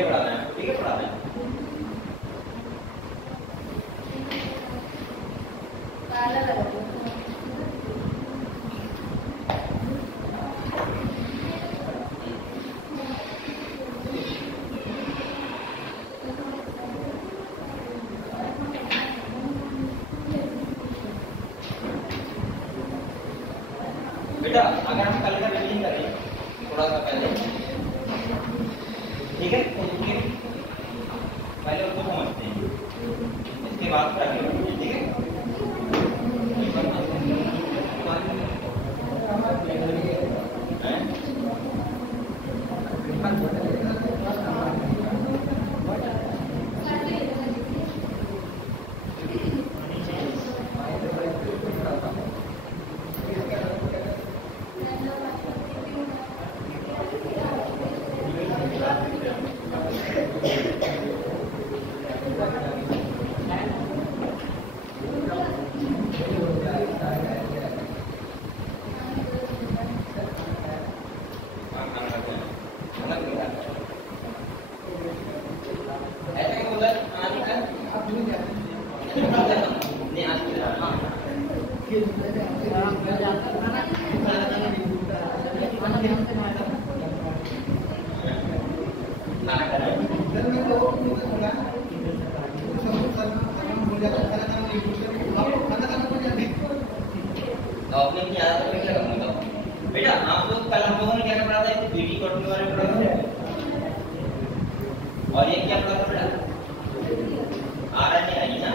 ये पढ़ाना है, ठीक है पढ़ाना है। बेटा अगर हम कल का रिवीजन करें थोड़ा सा पहले, ठीक है, तो उसके पहले उसको समझते हैं, इसके बाद फिर आगे बढ़ते हैं, ठीक है। बेटा आप लोग कल हम लोगों ने क्या पढ़ा था, बीटी कॉटन के बारे में पढ़ा था, और ये क्या पढ़ा था बेटा, आरएनए आई ना,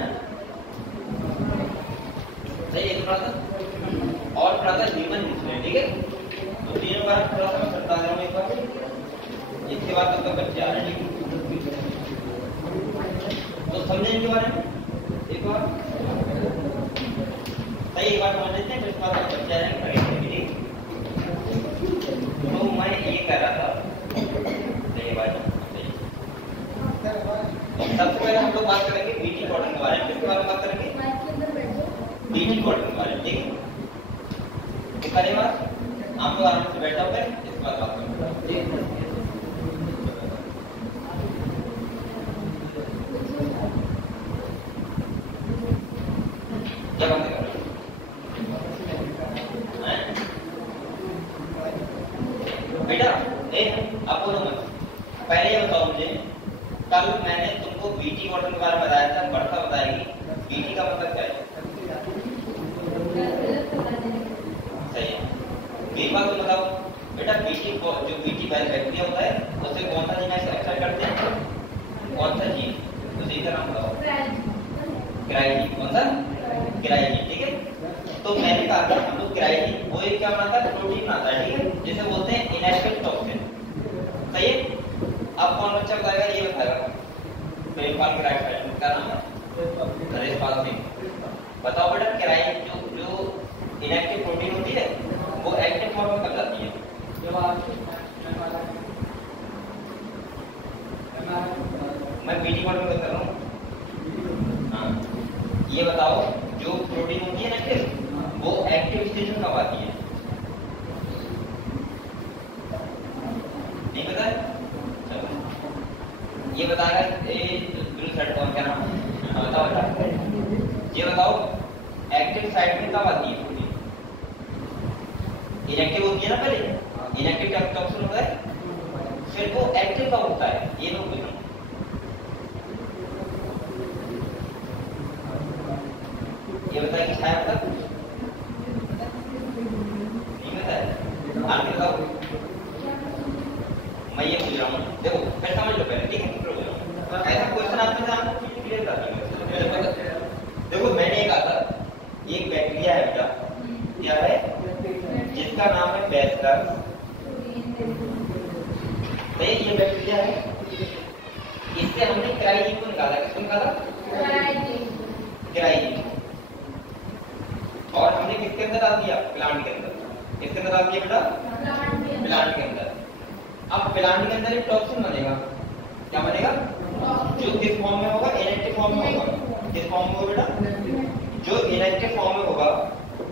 सही है पढ़ा था, और पढ़ा था ह्यूमन इंसुलिन, ठीक है। तो तीनों बार थोड़ा सा मैं करता आ रहा हूँ एक बार, इसके बाद तक बच्चे आ रहे हैं, तो समझे इनके बारे में एक बार, सही एक बार समझ लेते हैं, फिर उसके बाद बच्चे आ रहे हैं। तो मैं ये कह रहा था, सबसे पहले हम लोग बात करेंगे बीटी कॉटन के बारे में, किसके बारे में बात करेंगे, बीटी कॉटन के बारे में, ठीक है। पहले बात हम लोग आराम से बैठा होकर इसके बाद बात करेंगे, ठीक है। क्या बात करें बेटा, अब बोलो मत, पहले ये बताओ मुझे, कल मैंने तुमको बीटी कॉटन के बारे में बताया था, बढ़ता बताएगी, बीटी का मतलब क्या है, सही है। मेरी बात तो बताओ बेटा, बीटी जो बीटी बैक्टीरिया होता है उससे कौन सा जीन एक्सट्रैक्ट करते हैं, कौन सा जीन, तो सही का नाम बताओ, क्राइजीन, कौन सा, क्राइजीन, ठीक है। तो मैंने कहा था हम लोग क्राइजीन वो एक क्या बनाता है, प्रोटीन बनाता है, ठीक है, जिसे बोलते हैं इनएक्टिव टॉक्सिन, सही है। अब कौन बच्चा बताएगा, ये बताएगा, प्रेमपाल के राइट साइड का नाम है नरेशपाल सिंह, बताओ बेटा क्राइजीन जो इनएक्टिव प्रोटीन होती है वो एक्टिव फॉर्म में कब जाती है, मैं बीटी फॉर्म में कर रहा हूँ, हाँ ये बताओ जो प्रोटीन होती है एक्टिव वो एक्टिव स्टेज में कब आती है, नहीं पता है, चलो ये बताएगा, क्या नाम बताओ बेटा, ये बताओ एक्टिव साइड में कब आती है प्रोटीन, इनएक्टिव होती है ना पहले, इनएक्टिव टॉक्सिन होता है, फिर वो एक्टिव कब होता है, ये लोग बोलो, ये बताइए शायद तक नहीं पता है, आप बताओ, मैं ये पूछ रहा हूँ, देखो फिर समझ लो पहले, ठीक है, ऐसा क्वेश्चन आपके सामने क्लियर कर दूंगा। देखो मैंने एक आता, एक बैक्टीरिया है बेटा, क्या है, जिसका नाम है बेसिलस, ये बैक्टीरिया है, इससे हमने क्राइजीन को निकाला, किसको निकाला, क्राइजीन, और हमने किसके अंदर डाल दिया, प्लांट के अंदर, किसके अंदर डाल दिया बेटा, प्लांट के अंदर। अब प्लांट के अंदर एक टॉक्सिन बनेगा, क्या बनेगा, जो किस फॉर्म में होगा, इनएक्टिव फॉर्म में होगा, किस फॉर्म में होगा बेटा, जो इनएक्टिव फॉर्म में होगा,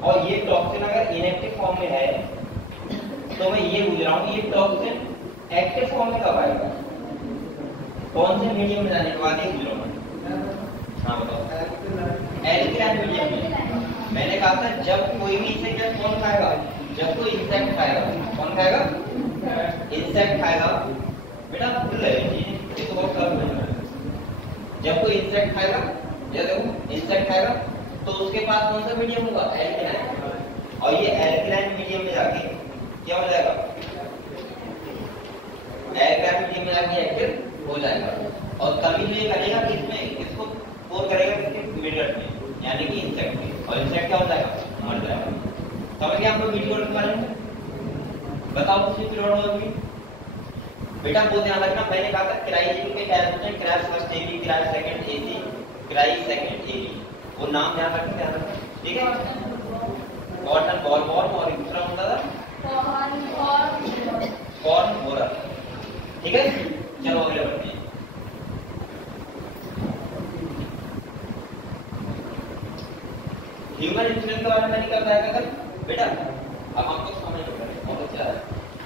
और ये टॉक्सिन अगर इनएक्टिव फॉर्म में है तो मैं ये पूछ रहा हूँ, ये टॉक्सिन एक्टिव फॉर्म में कब आएगा, कौन से मीडियम में जाने के बाद एक जीरो में? हाँ बताओ। एल्किलाइन मीडियम में। मैंने कहा था जब कोई भी इंसेक्ट कौन खाएगा? जब कोई इंसेक्ट खाएगा, कौन खाएगा? इंसेक्ट खाएगा। बेटा भूल रहे ये तो बहुत सरल है। जब कोई इंसेक्ट खाएगा, ये देखो इंसेक्ट खाएगा तो उसके पास कौन सा मीडियम होगा? एल्किलाइन। और ये एल्किलाइन मीडियम में जाके क्या हो जाएगा? एल्किलाइन मीडियम में जाके एक्टिव हो जाएगा और तभी तो ये करेगा कि इसमें इसको पोर करेगा किसके? मिडगट में, यानी कि इंसेक्ट में। और इंसेक्ट क्या हो जाएगा? मर जाएगा। समझ गए आप लोग मीडगट के बारे में? बताओ किसी पीरियड में बेटा वो ध्यान रखना। मैंने कहा था क्राइजीन के क्या होते हैं? Cross first A B, cross second A C, cross second A B. वो नाम ध्यान रखना, ठीक है? कॉटन बॉल बॉल और दूसरा होता था कॉर्न बोरर, ठीक है? चलो अगले बढ़ते हैं। ह्यूमन इंसुलिन के बारे में मैंने क्या बताया था बेटा? अब हम लोग समझ लो बहुत अच्छा है।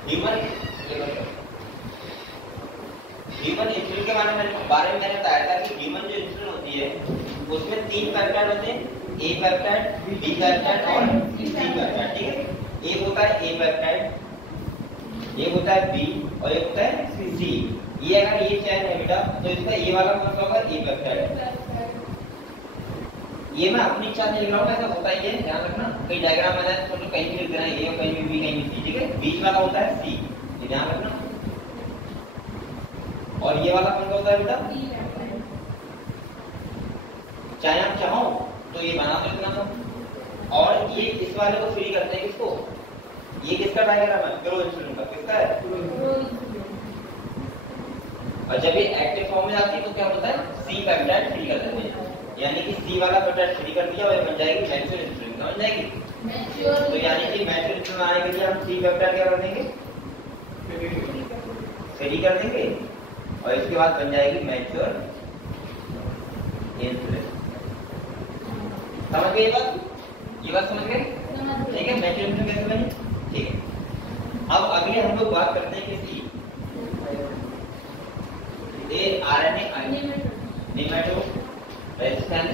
ह्यूमन इंसुलिन के बारे में मैंने बताया था कि ह्यूमन जो इंसुलिन होती है उसमें 3 पेप्टाइड होते हैं, ए पेप्टाइड, बी पेप्टाइड और सी पेप्टाइड, ठीक है? एक होता है ए पेप्टाइड, एक होता है बी और एक होता है सी। ये अगर ये चेन है बेटा तो इसका ए वाला कौन सा होगा? ए पेप्टाइड। ये मैं अपनी इच्छा से लिख रहा हूँ, ऐसा होता ही है, ध्यान रखना। कई डायग्राम में तो कहीं भी लिख देना ए और कहीं भी बी, कहीं भी सी, ठीक है? बीच वाला होता है सी, ये ध्यान रखना। और ये वाला कौन सा होता है बेटा? चाहे आप चाहो तो ये बना सकते हैं। और ये इस वाले को फ्री करते हैं किसको? ये किसका डायग्राम है? प्रो इंसुलिन का। किसका है? और जब ये एक्टिव फॉर्म में आती है तो क्या होता है? सी पेप्टाइड फ्री कर देते हैं, यानी कि सी वाला पेप्टाइड फ्री कर दिया और ये बन जाएगी मैच्योर इंसुलिन। बन जाएगी तो यानी कि मैच्योर इंसुलिन आने के लिए हम सी पेप्टाइड क्या कर देंगे? फ्री कर देंगे और इसके बाद बन जाएगी मैच्योर इंसुलिन। समझ गए ये बात? ये बात समझ गए? ठीक है, मैच्योर इंसुलिन कैसे बनी? ठीक है। अब अगले हम लोग बात करते हैं किसकी? ये आरएनए नेमेटोड रेजिस्टेंस।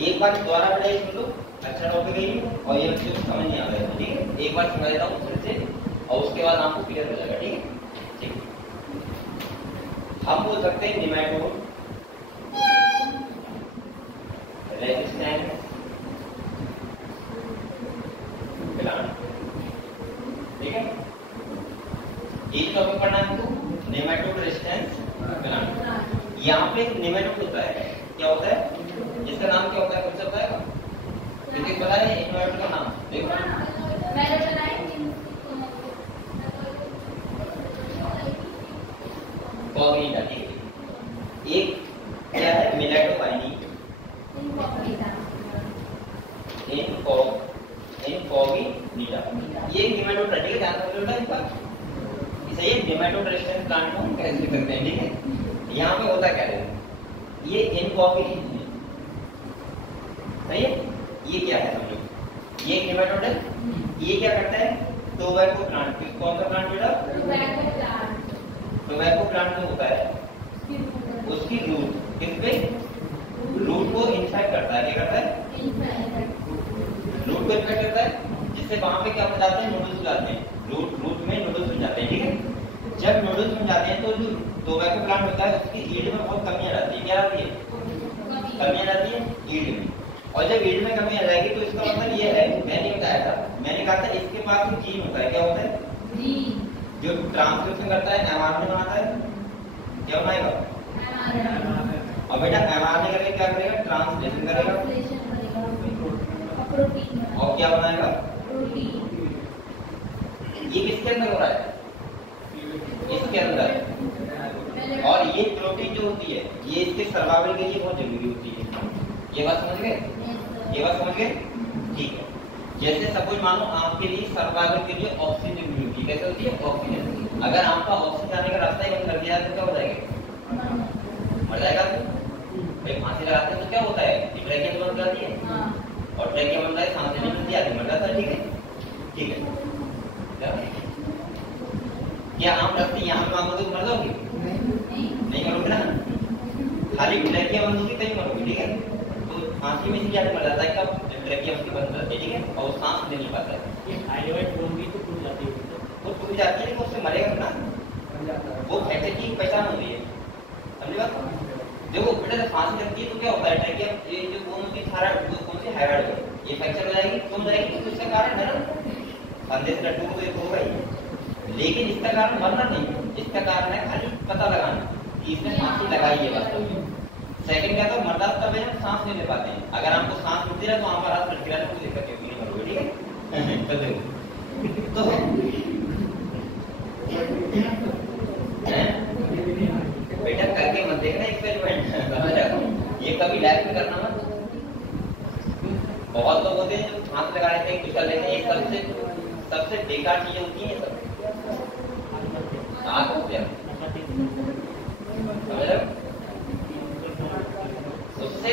एक बार दोबारा बताइए सुन लो, अच्छा टॉपिक है ये और ये बच्चों को समझ नहीं आ रहा है, ठीक है? एक बार समझ लेता हूँ फिर से और उसके बाद आपको क्लियर हो जाएगा, ठीक है? ठीक। हम बोल सकते हैं नेमेटोड रेजिस्टेंस प्लांट, ठीक है? ये टॉपिक पढ़ना है हमको, नेमेटोड रेजिस्टेंस प्लांट। यहाँ पे एक नेमेटोड होता है, क्या होता है? इसका नाम क्या होता है? कौन सा होता है? किसी को पता है नेमेटोड का नाम? देखो कॉग्निटा, ठीक है? एक क्या है? मिलेटोबाइनी इनकॉग्निटा। ये नेमेटोड है, ठीक है? ध्यान रखना इसका। इसे ये नेमेटोड रेजिस्टेंस प्लांट को हम कैसे करते हैं, ठीक है? यहाँ पे होता क्या है? ये इनकॉग्निटा, सही है? ये क्या है समझो? ये नेमेटोड है, ये क्या करता है? Tobacco plant. कौन सा प्लांट बेटा? टोबैको प्लांट जो होता है उसकी रूट किस पे? रूट को इन्फेक्ट करता है। क्या करता है? रूट को इन्फेक्ट करता है, जिससे वहां पे क्या हो जाते हैं? नूडल्स जाते हैं। रूट में नूडल्स बन जाते हैं, ठीक है? जब नूडल्स बन जाते हैं तो जो टोबैको प्लांट होता है उसकी ईल्ड में बहुत कमी आ जाती है। क्या आती है? कमी आ जाती है ईल्ड में। और जब ईल्ड में कमी आ जाएगी तो इसका मतलब ये है, मैंने बताया था, मैंने कहा था इसके पास एक जीन होता है। क्या होता है? जो ट्रांसक्रिप्शन करता है, एमआरएनए बनाता है। क्या बनाएगा? और बेटा एमआरएनए करके क्या करेगा? ट्रांसलेशन करेगा और क्या बनाएगा? ये किसके अंदर हो रहा है? इसके अंदर। और ये प्रोटीन जो होती है ये इसके सर्वाइवल के लिए बहुत जरूरी होती है। ये बात समझ गए? ये बात समझ गए? ठीक है। जैसे सपोज मानो आपके लिए सर्वाइवल के लिए ऑक्सीजन जरूरी होती है। कैसे होती है? ऑक्सीजन। अगर आपका ऑक्सीजन आने का रास्ता ही बंद कर दिया तो क्या हो जाएगा? मर जाएगा। भाई फांसी लगाते हैं तो क्या होता है? ट्रैकिया तो बंद कर दिए और ट्रैकिया बंद है, सांस नहीं मिलती, आदमी मर जाता है, ठीक है? ठीक है। क्या आप रखते यहाँ पे मांगोगे तो मर जाओगे? खाली ट्रैकिया बंद होगी तभी मरोगे, ठीक है। तो फांसी में क्या मर जाता है कब, जब ट्रैकिया उसकी बंद रहती है, ठीक है, और सांस ले नहीं पाता है। ये थायराइड होगी तो टूट जाती है, वो टूट जाती है, लेकिन उससे मरेगा ना, वो फ्रैक्चर की पहचान होती है, समझे बात। देखो बेटा जब फांसी लगती है तो क्या होता है, ट्रैकिया ये जो बोन होती है थायराइड, कौन सी थायराइड है, ये फ्रैक्चर हो जाएगी, क्यों हो जाएगी, क्योंकि इसका कारण है ना संदेश लड्डू को, ये तो होगा ही। लेकिन इसका कारण मरना नहीं, इसका कारण है खाली पता लगाना कि इसने फांसी लगाई है वास्तव में। सेकंड क्या था, मरदा तब है हम सांस नहीं ले पाते हैं, अगर हमको सांस रुकती रहे तो हमारा हाथ लटक रहा है, कोई दिक्कत नहीं मरोगे, ठीक है। तो बेटा करके मत देखना एक्सपेरिमेंट, समझ रहे हो, ये कभी लाइफ में करना मत। बहुत लोग होते हैं जो सांस लगा लेते हैं, कुछ कर लेते हैं, एक सबसे बेकार चीजें होती है सब, आग होते हैं, समझ रहे हो। उससे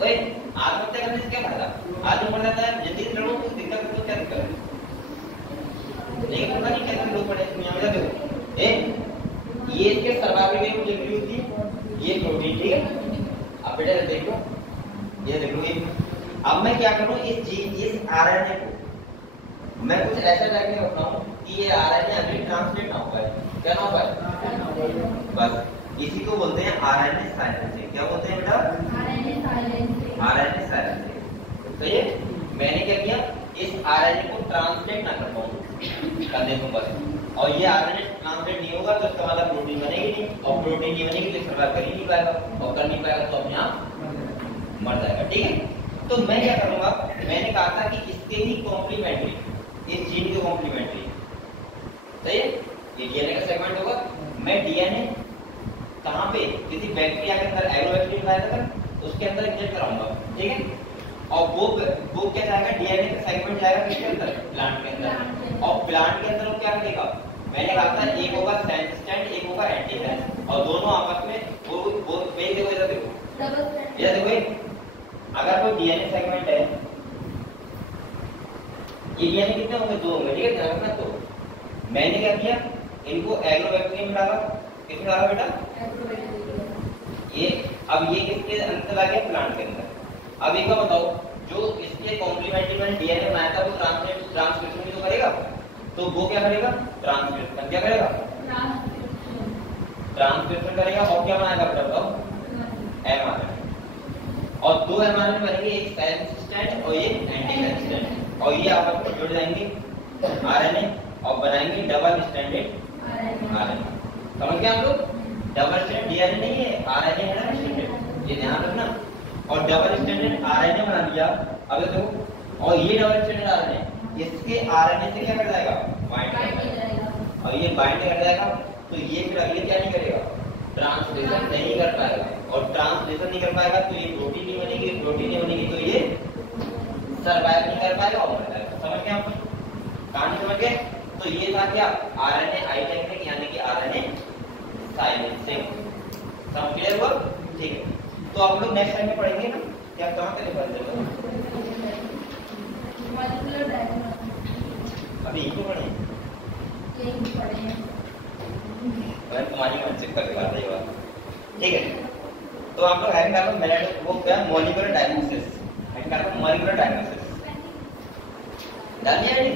वही आत्महत्या करने से क्या फायदा, आदमी मर जाता है, जिंदगी से लड़ो कुछ दिक्कत तो क्या दिक्कत है, लेकिन पता नहीं कैसे लोग पड़े दुनिया में। देखो ये इसके सर्वाइवल के लिए जरूरी होती है ये प्रोटीन, ठीक है। अब बेटा देखो ये देखो, अब मैं क्या करूं, इस आरएनए को मैं कुछ ऐसा करके रखता हूं कि ये आरएनए अभी ट्रांसलेट ना हो पाए, क्या ना हो पाए, बस इसी को बोलते हैं आरएनए साइलेंसिंग। क्या बोलते हैं बेटा, आरएनए साइलेंसिंग। तो ये मैंने क्या किया, इस आरएनए को ट्रांसलेट ना कर पाऊं, कर दे दूं बस, और ये आरएनए ट्रांसलेट नहीं होगा तो इसका मतलब प्रोटीन बनेगी नहीं, और प्रोटीन नहीं बनेगी तो सर्वाइव कर ही नहीं पाएगा, और कर नहीं पाएगा तो अपने आप मर जाएगा, ठीक है। तो मैं क्या करूंगा, मैंने कहा था कि इसके ही कॉम्प्लीमेंट्री, इस जीन के कॉम्प्लीमेंट्री, सही है, ये डीएनए का सेगमेंट होगा, मैं डीएनए कहां पे, किसी बैक्टीरिया के अंदर एग्रोबैक्टीरियम लाया था उसके अंदर इंजेक्ट कराऊंगा, ठीक है। और वो क्या जाएगा, डीएनए का सेगमेंट जाएगा किसके अंदर, प्लांट के अंदर, और प्लांट के अंदर वो क्या करेगा, मैंने कहा था एक होगा सेंस स्टैंड, एक होगा एंटी सेंस, और दोनों आपस में वो देखो इधर देखो, ये देखो अगर कोई डीएनए सेगमेंट है, ये डीएनए कितने होंगे, दो होंगे, ठीक है, ध्यान रखना। तो मैंने क्या किया, इनको एग्रोबैक्टीरियम में डाला, किसमें डाला बेटा, ये अब ये किसके अंदर आ गया, प्लांट के अंदर। अब एक बताओ, जो इसके कॉम्प्लीमेंट्री में डीएनए बनाया था वो ट्रांसक्रिप्शन भी तो करेगा, तो वो क्या करेगा, ट्रांसक्रिप्शन क्या करेगा, ट्रांसक्रिप्शन करेगा, और क्या बनाएगा बेटा बताओ, एमआरएनए, और दो एमआरएनए बनेंगे, एक सेंस स्टैंड और एक एंटी सेंस स्टैंड, और ये आपस में जुड़ जाएंगे आरएनए और बनाएंगे डबल स्टैंडर्ड आरएनए। समझ गए हम लोग, डबल स्टैंडर्ड डीएनए नहीं है, आरएनए है ना स्टैंडर्ड, ये ध्यान रखना। और डबल स्टैंडर्ड आरएनए बना दिया, अब देखो, और ये डबल स्टैंडर्ड आरएनए इसके आरएनए से क्या कर जाएगा, बाइंड कर जाएगा, और ये बाइंड कर जाएगा, तो ये फिर अगले क्या नहीं करेगा, ट्रांसलेशन नहीं कर पाएगा, और ट्रांसलेशन नहीं कर पाएगा तो ये प्रोटीन नहीं बनेगी, प्रोटीन नहीं बनेगी तो ये सर्वाइव नहीं कर पाएगा और मर जाएगा। समझ गए आप, कहानी समझ गए। तो ये था क्या, आरएनए आई टेक्निक, यानी कि आरएनए साइलेंसिंग। सब क्लियर हुआ, ठीक है। तो आप लोग नेक्स्ट टाइम में पढ़ेंगे ना, क्या कहां पे पढ़ते हो, अभी यही पढ़े, मैं तुम्हारी मन से कर रहा था ये बात, ठीक है। तो आप लोग हैंड कर लो, वो क्या मॉलिक्यूलर डायग्नोसिस, हैंड कर लो मॉलिक्यूलर डायग्नोसिस, डालिए नहीं,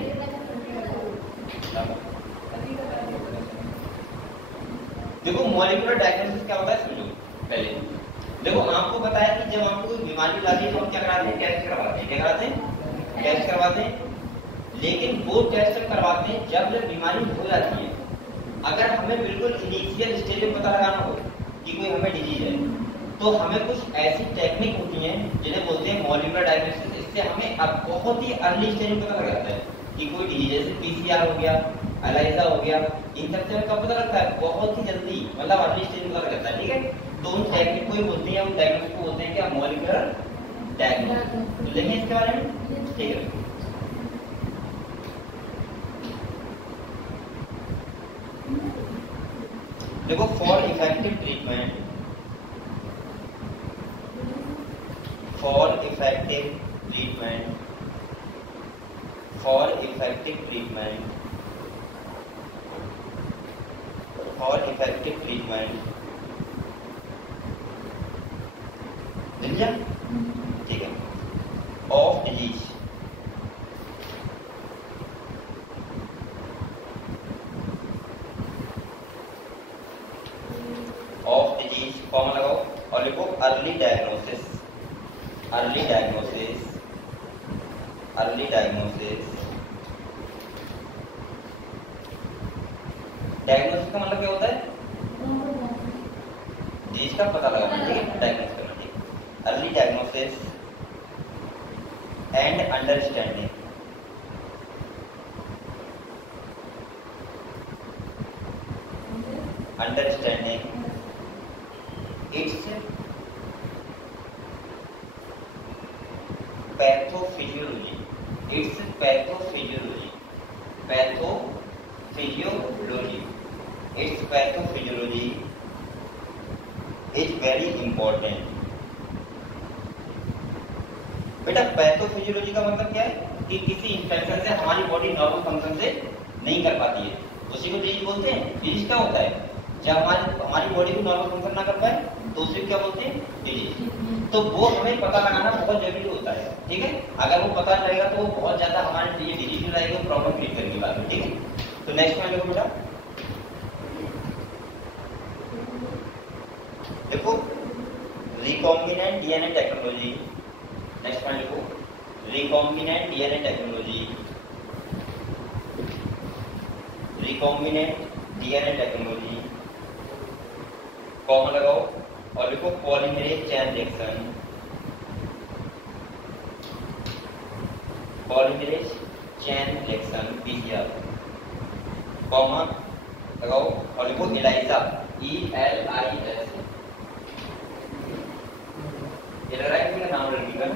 देखो मॉलिक्यूलर डायग्नोसिस क्या होता है समझो। पहले देखो आपको पता है कि जब आपको कोई बीमारी लाती है तो हम क्या कराते हैं, टेस्ट करवाते हैं, क्या कराते हैं, टेस्ट करवाते हैं। लेकिन वो टेस्ट करवाते हैं जब बीमारी हो जाती है। अगर हमें बिल्कुल इनिशियल स्टेज में पता लगाना हो कि कोई हमें डिजीज है, तो हमें कुछ ऐसी टेक्निक होती हैं जिन्हें बोलते हैं मॉलिक्यूलर डायग्नोसिस। इससे हमें अब बहुत ही अर्ली स्टेज में पता लग जाता है कि कोई डिजीज, जैसे पीसीआर हो गया, एलाइजा हो गया, इन सब से कब पता लगता है, बहुत ही जल्दी, मतलब अर्ली स्टेज में पता लग जाता है, ठीक है। तो उन टेक्निक को ही बोलते हैं, उन डायग्नोसिस को बोलते हैं क्या, मॉलिक्यूलर डायग्नोसिस। लेकिन इसके बारे में ठीक है, देखो for effective treatment, for effective treatment, for effective treatment, for effective treatment लिया, ठीक है। Of disease, of disease form लगाओ और लिखो early diagnosis, early diagnosis, early diagnosis. Diagnosis का मतलब क्या होता है? डिजीज का पता लगाना, ठीक है, डायग्नोसिस करना, ठीक है। Early diagnosis and understanding, understanding its pathophysiology, it's pathophysiology, pathophysiology, it's pathophysiology is very important. बेटा पैथोफिजियोलॉजी का मतलब क्या है कि किसी इंफेक्शन से हमारी बॉडी नॉर्मल फंक्शन से नहीं कर पाती है, उसी को डिजीज बोलते हैं। डिजीज क्या होता है? जब हमारी बॉडी को नॉर्मल फंक्शन ना कर पाए तो उसे क्या बोलते हैं? डिजीज। तो वो हमें पता लगाना बहुत जरूरी होता है, ठीक है। अगर वो पता रहेगा तो वो बहुत ज्यादा हमारे लिए डिजीज में रहेगा, प्रॉब्लम क्रिएट करेगी बाद में, ठीक है। तो नेक्स्ट पॉइंट देखो बेटा, देखो recombinant DNA technology. Next point देखो recombinant DNA technology, recombinant DNA technology common लगाओ और लिखो polymerase chain reaction, polymerase chain reaction PCR common लगाओ और लिखो एलाइजा, ELIS। ये लग रहा है कि नाम लड़की का,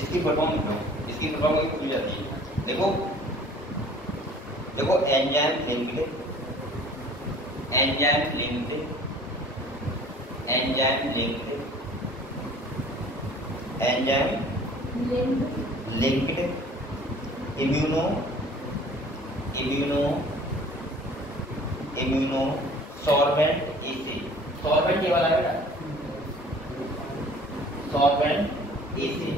इसकी फुलफॉर्म लिखो, इसकी फुलफॉर्म एक खुल जाती है। देखो देखो enzyme linked, enzyme linked, enzyme linked, enzyme linked immuno, immuno, immuno sorbent AC, sorbent ये वाला है बेटा, सॉर्बेंट एसी,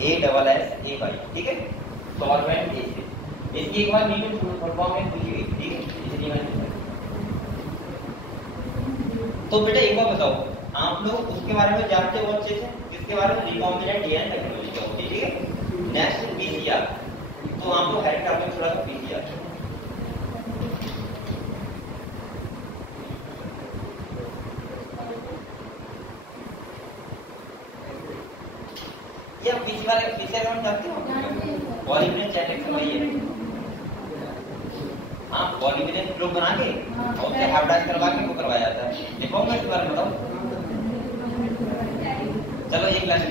ASSAY, ठीक है, सॉल्वेंट एसिड। इसकी एक बार नीचे फुल फॉर्म में पूछी गई, ठीक है, इसलिए मैंने। तो बेटा एक बार बताओ, आप लोग उसके बारे में जानते हो अच्छे से, जिसके बारे में रिकॉम्बिनेंट डीएनए टेक्नोलॉजी क्या होती है, ठीक है। नेक्स्ट पीसीआर, तो आप लोग हेड टॉपिक थोड़ा सा पीसीआर। या पीसीआर हम जानते हो, पॉलीमरेज चेन रिएक्शन वही है। हाँ, पॉलीमरेज ग्रुप बना के और उससे हाइब्रिडाइज करवा के वो करवाया जाता है। देखो मैं इसके बारे में बताऊं, चलो एक क्लास में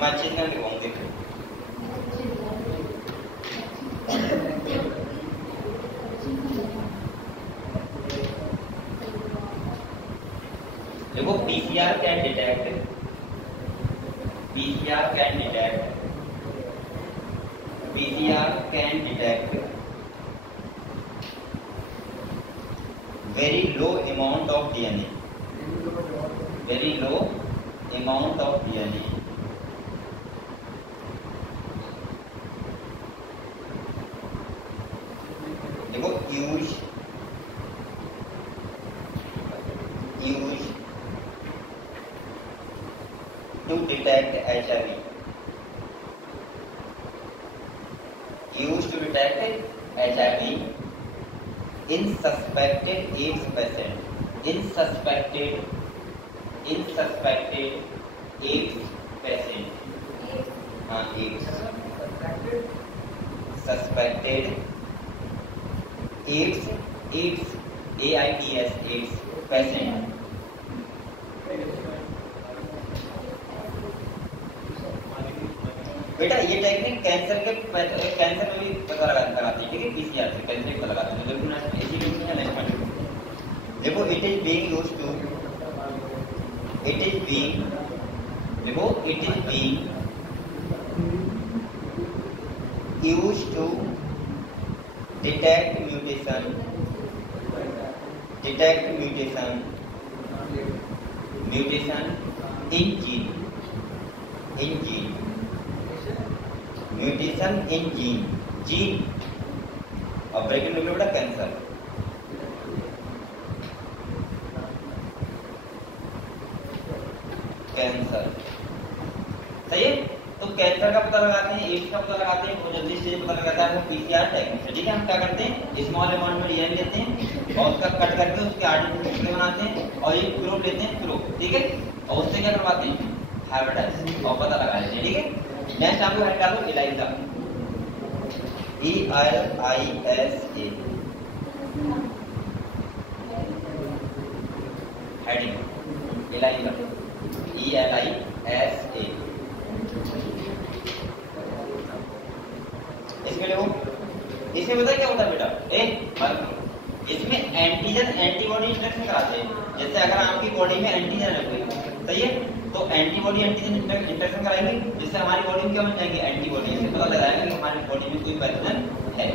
मैं अच्छे से दिखाऊंगी। देखो PCR can detect, PCR can detect, PCR can detect very low amount of DNA, very low amount of DNA. देखो use to detect HIV, used to detect HIV in suspected AIDS patient, in suspected AIDS patient, हाँ AIDS, suspected AIDS, AIDS patient। बेटा ये technique cancer में भी पता लगाती है, ठीक है, पीसीआर से कैंसर पता लगाते हैं। देखो it is being used to, it is being, देखो it is being used to detect mutation, detect mutation, mutation in gene, in gene, mutation in gene, gene और ब्रैकेट में बेटा कैंसर, कैंसर। सही है। तो कैंसर का पता लगाते हैं, एड्स का पता लगाते हैं, वो जल्दी से पता लगाता है वो पीसीआर टेक्निक से। ठीक है, हम क्या करते हैं, स्मॉल अमाउंट में डीएनए लेते हैं और उसका कट करके उसके आर्टिफिशियल बनाते हैं और एक प्रोब लेते हैं, प्रोब। ठीक है, और उससे क्या करवाते हैं, हाइब्रिडाइज और पता लगा लेते हैं। ठीक है, नेक्स्ट आपको हेड डालो Elijah, ELISA, heading Elijah, ELISA। इसमें देखो, इसमें पता क्या होता है बेटा, इसमें एंटीजन एंटीबॉडी इंटरेक्शन कराते हैं। जैसे अगर आपकी बॉडी में एंटीजन है कोई, सही है, तो एंटीबॉडी एंटीजन इंटरेक्शन कराएंगे जिससे हमारी बॉडी में क्या बन जाएंगे, एंटीबॉडी। इससे पता लगाएंगे कि हमारी बॉडी में कोई पैथोजन है।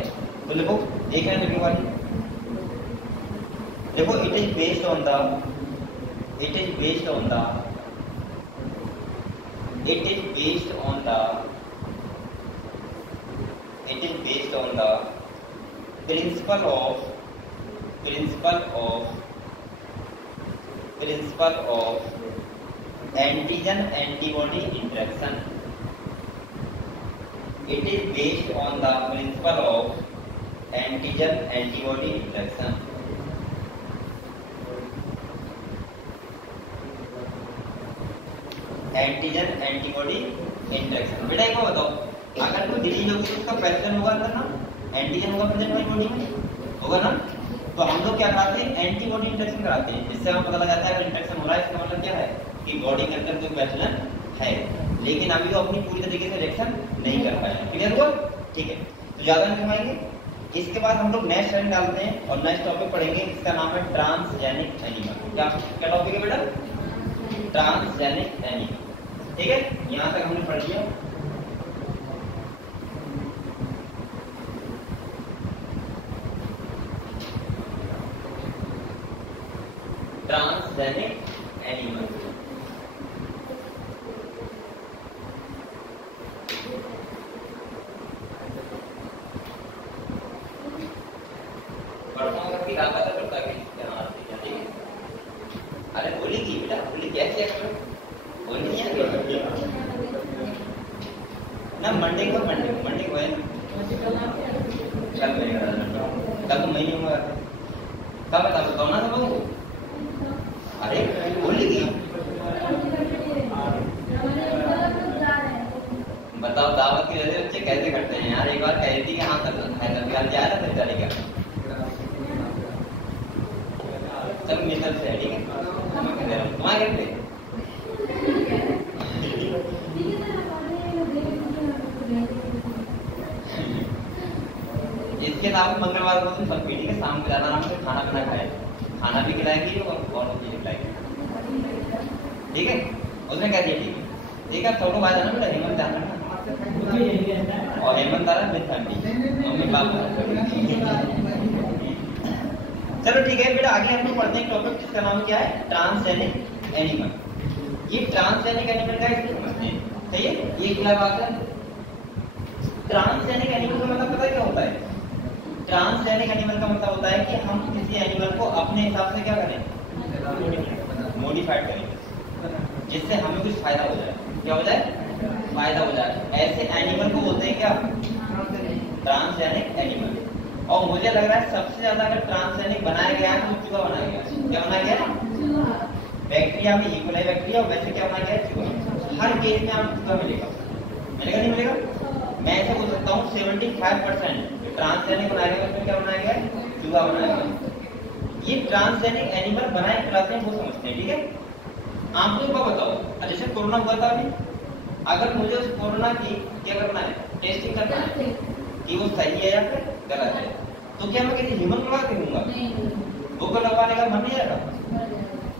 तो देखो एक है लिखने वाली, देखो it is based on the, it is based on the, it is based on the, it is based on the principle of, principle of, principle of antigen antibody interaction. It is based on the principle of antigen antibody interaction. Antigen antibody interaction. बेटा एक बात बताओ, अगर कोई disease होगी तो उसका pathogen होगा अंदर ना, एंटीजन होगा प्रेजेंट हमारी बॉडी में, होगा ना। तो हम लोग क्या कराते हैं, एंटीबॉडी इंटरेक्शन कराते हैं, जिससे हमें पता लग जाता है अगर इंटरेक्शन हो रहा है इसका मतलब क्या है कि बॉडी के अंदर कोई पैथोजन है। लेकिन अभी वो अपनी पूरी तरीके से रिएक्शन नहीं कर पाए। क्लियर हुआ? ठीक है, तो ज्यादा नहीं घुमाएंगे। इसके बाद हम लोग नेक्स्ट लाइन डालते हैं और नेक्स्ट टॉपिक पढ़ेंगे, इसका नाम है ट्रांसजेनिक एनिमल। क्या क्या टॉपिक है बेटा, ट्रांसजेनिक एनिमल। ठीक है, यहां तक हमने पढ़ लिया। ट्रांसजेनिक एनिमल, अरे बोलेगी बेटा, बोली क्या क्या करो, बोली ना मंडे को, मंडे को है कल मेरे कल तो महीने में कब बता बताओ ना सब लोगों को। अरे बोलेगी, बताओ दावत की वजह से बच्चे कैसे करते हैं यार। एक बार कह रही थी कि हाँ हैदराबाद जा रहा फिर चलेगा, चल मिसल से। ठीक है, तुम्हारे घर पे इसके अलावा मंगलवार को तुम सब पीटी के शाम को ज्यादा आराम से खाना पीना खाए, खाना भी खिलाएंगी और चीजें खिलाएंगी। ठीक है, उसने कह दिया ठीक है। ठीक है, छोटो भाई जाना बेटा, हेमंत जाना और हेमंत आ रहा विद फैमिली, मम्मी पापा। चलो ठीक है बेटा, आगे हम लोग पढ़ते हैं टॉपिक जिसका नाम क्या है, ट्रांसजेनिक एनिमल। ये ट्रांसजेनिक एनिमल का इसको समझते हैं, सही है, ये क्या बात है। ट्रांसजेनिक एनिमल का मतलब पता है क्या होता है, ट्रांसजेनिक एनिमल का मतलब होता है कि हम किसी एनिमल को अपने हिसाब से क्या करें, मॉडिफाइड करें, जिससे हमें कुछ फायदा हो जाए। क्या हो जाए, फायदा हो जाए। ऐसे एनिमल को बोलते हैं क्या, ट्रांसजेनिक एनिमल। और मुझे लग रहा है सबसे ज्यादा अगर ट्रांसजेनिक बनाया गया है तो चूहा बनाया गया। क्या बनाया गया, बैक्टीरिया में इकोलाई बैक्टीरिया, और वैसे क्या बनाया गया, चूहा। हर केस में आपको चूहा मिलेगा, मिलेगा नहीं मिलेगा। मैं ऐसे बोल सकता हूँ 75% ट्रांसजेनिक बनाया गया, उसमें क्या बनाया गया, चूहा बनाया गया। ये ट्रांसजेनिक एनिमल बनाए खिलाते हैं वो समझते हैं। ठीक है, आपको एक बात बताओ, जैसे कोरोना हुआ था अभी, अगर मुझे उस कोरोना की क्या करना है, टेस्टिंग करना है कि वो सही है या फिर गलत है, तो क्या मैं किसी ह्यूमन लगा के दूंगा, वो को लगवाने का मन नहीं आएगा।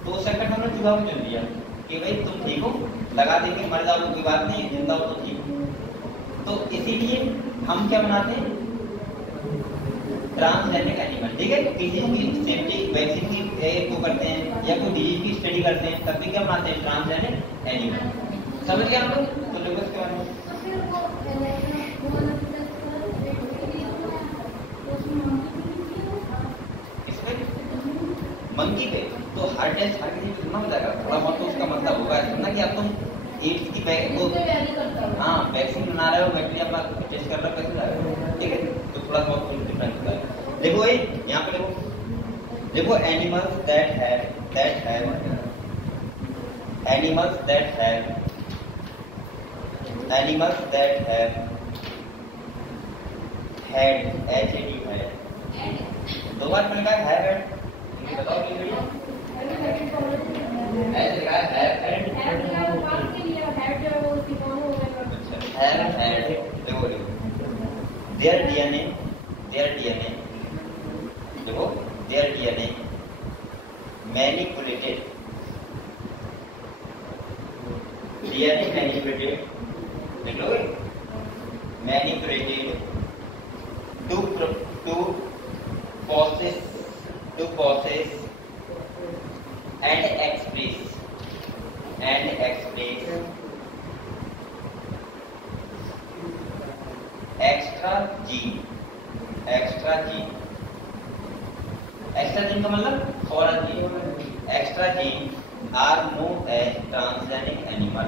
तो उस चक्कर में हमने चूहा को चुन लिया कि भाई तुम ठीक हो, लगा देंगे, मर जाओ कोई बात नहीं, जिंदा हो तो ठीक हो। तो इसीलिए हम क्या बनाते हैं, ट्रांसजेनिक एनिमल, ठीक है। किसी भी सेफ्टी वैक्सीन की वो करते हैं या कोई डिजीज की स्टडी करते हैं तब भी क्या बनाते हैं, ट्रांसजेनिक एनिमल। समझ गए आप लोग? तो देखो इसके बारे में इसमें मंकी पे तो हर टेस्ट हर किसी को सुनना हो जाएगा, थोड़ा बहुत तो उसका मतलब होगा ऐसा ना कि आप तुम एड्स की हाँ वैक्सीन बना रहे हो, बैक्टीरिया पर टेस्ट कर रहे हो, कैसे जाएगा, ठीक है। तो थोड़ा बहुत डिफरेंस होता है। देखो ये यहाँ पे देखो animals that have had HAD है, दो बार मैंने कहा है हैड, बताओ क्या है, ऐसे लिखा है हैड, देखो their DNA देखो their DNA manipulated to possess and express extra gene का मतलब और gene, extra gene are known as transgenic animal,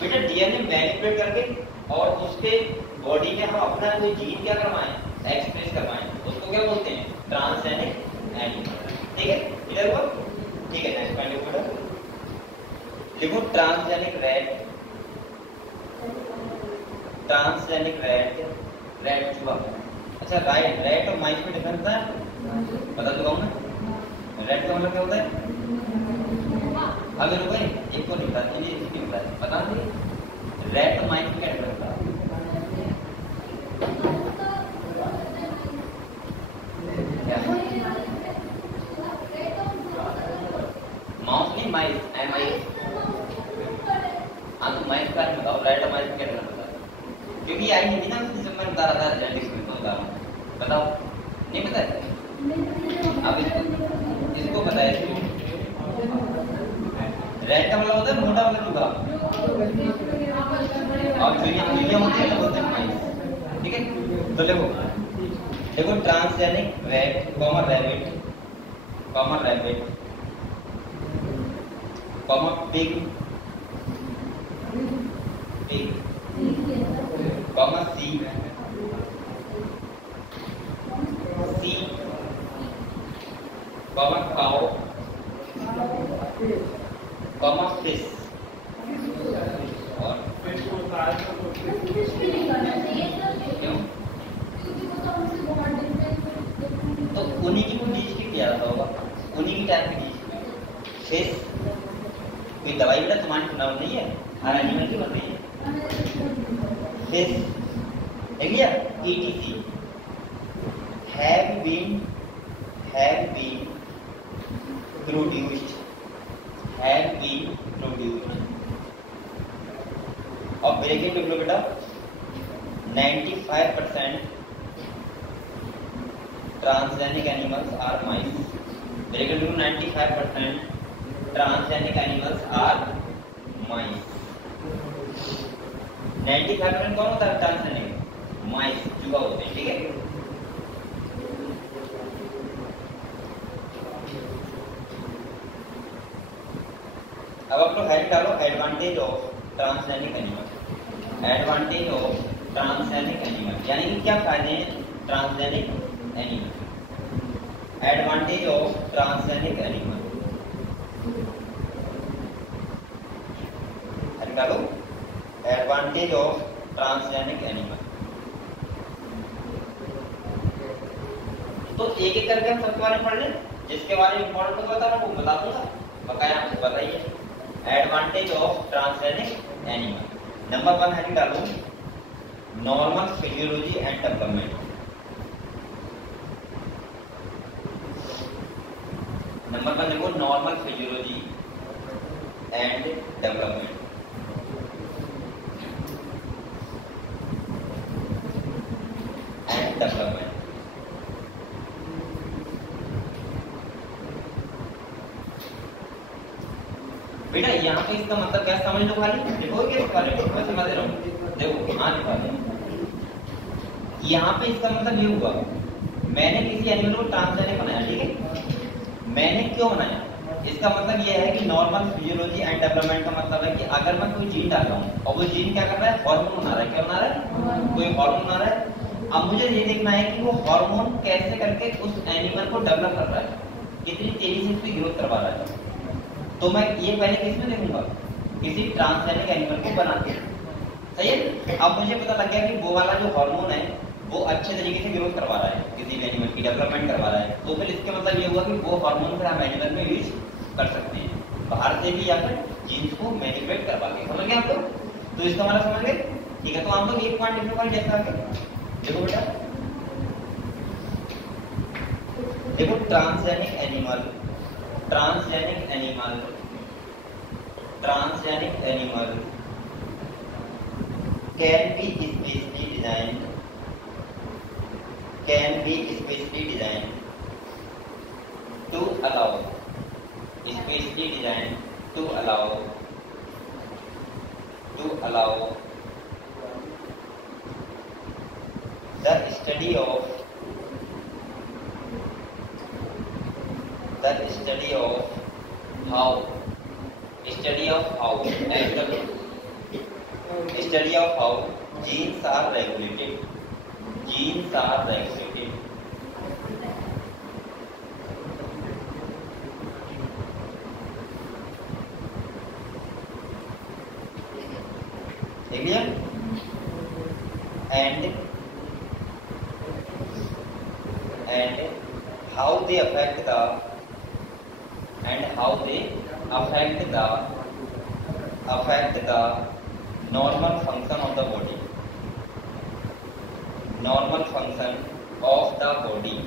बेटा डीएनए मैनिपुलेट करके और उसके बॉडी में हम अपना कोई जीन क्या करवाएं, एक्सप्रेस करवाएं, उसको क्या बोलते हैं, ट्रांसजेनिक एनिमल, ठीक है। इधर वो ठीक है, नेक्स्ट पॉइंट देखो ट्रांसजेनिक रैट चूहा। अच्छा रैट और माइस में डिफरेंस है, बता दूंगा ना। रैट का मतलब क्या होता है, अगर भाई एक को निकला बता दीजिए, रैट और माइस में क्या डिफरेंस था, माउस नहीं माइस, हाँ तो माइस का बताओ, रैट और माइस में क्या डिफरेंस होता है, क्योंकि आई नहीं ना जब मैं बता रहा था जेनेटिक्स में, तो बताओ नहीं पता है, अब इसको पता है, इसको रेड का मतलब होता है मोटा वाला चूहा और चुनिया होती है बोलते हैं माइस, ठीक है। तो देखो transgenic rat common rabbit common pig common सी कॉमन काउ कॉमन फिश और तो उन्हीं की डिश की क्या होगा, उन्हीं की टाइप की डिश फिश। कोई दवाई बेटा तुम्हारी चुनाव नहीं है, हर एनिमल की बन रही है फिश, ठीक है। ETC have been produced और ब्रेकिंग टू बेटा 95% transgenic animals are mice, breaking to 95% transgenic animals are mice. 95% कौन होता है ट्रांसजेनिक, माइस चूहा होते हैं, ठीक है। अब आप लोग हेड डालो, एडवांटेज ऑफ ट्रांसजेनिक एनिमल, यानी कि क्या फायदे हैं transgenic animal, advantage of transgenic animal, head डालो, एडवांटेज ऑफ ट्रांसजेनिक एनिमल। तो एक एक करके हम सबके बारे में पढ़ लें, जिसके बारे में इम्पोर्टेंट होगा तो मैं वो बता दूंगा, बकाया आपको बताइए। Advantage of transgenic animal, number 1 heading डालो, normal physiology and development. Number 1 देखो नॉर्मल फिजियोलॉजी एंड डेवलपमेंट। बेटा यहाँ पे इसका मतलब क्या समझ लो, खाली देखो क्या इसका मैं समझ रहा हूँ, देखो हाँ लिखा है यहाँ पे। इसका मतलब ये हुआ मैंने किसी एनिमल को ट्रांसजेनिक बनाया, ठीक है। मैंने क्यों बनाया, इसका मतलब ये है कि नॉर्मल फिजियोलॉजी एंड डेवलपमेंट का मतलब है कि अगर मैं कोई जीन डाल रहा हूँ और वो जीन क्या कर रहा है, हार्मोन बना रहा है। क्या बना रहा है, कोई हार्मोन बना रहा है। अब मुझे ये देखना है कि वो हार्मोन कैसे करके उस एनिमल को डेवलप कर रहा है, कितनी तेजी से उसकी ग्रोथ करवा रहा है। तो मैं ये पहले किसमें देखूंगा, किसी ट्रांसजेनिक एनिमल को बना के, सही है। अब मुझे पता लग गया कि वो वाला जो हार्मोन है वो अच्छे तरीके से ग्रोथ करवा रहा है, किसी भी एनिमल की डेवलपमेंट करवा रहा है। तो फिर इसके मतलब ये हुआ कि वो हार्मोन फिर हम एनिमल में यूज कर सकते हैं, बाहर से भी या फिर जीन्स को मैनिपुलेट करवा के। समझ गए आप लोग, तो इसका मतलब समझ गए, ठीक है। तो हम लोग एक पॉइंट डिफरेंट पॉइंट जैसा देखो बेटा, देखो transgenic animal, transgenic animal, transgenic animal can be specially designed, can be specially designed to allow, specially designed to allow the study of how genes are regulated, genes are regulated, clear, and how they affect the normal function of the body, normal function of the body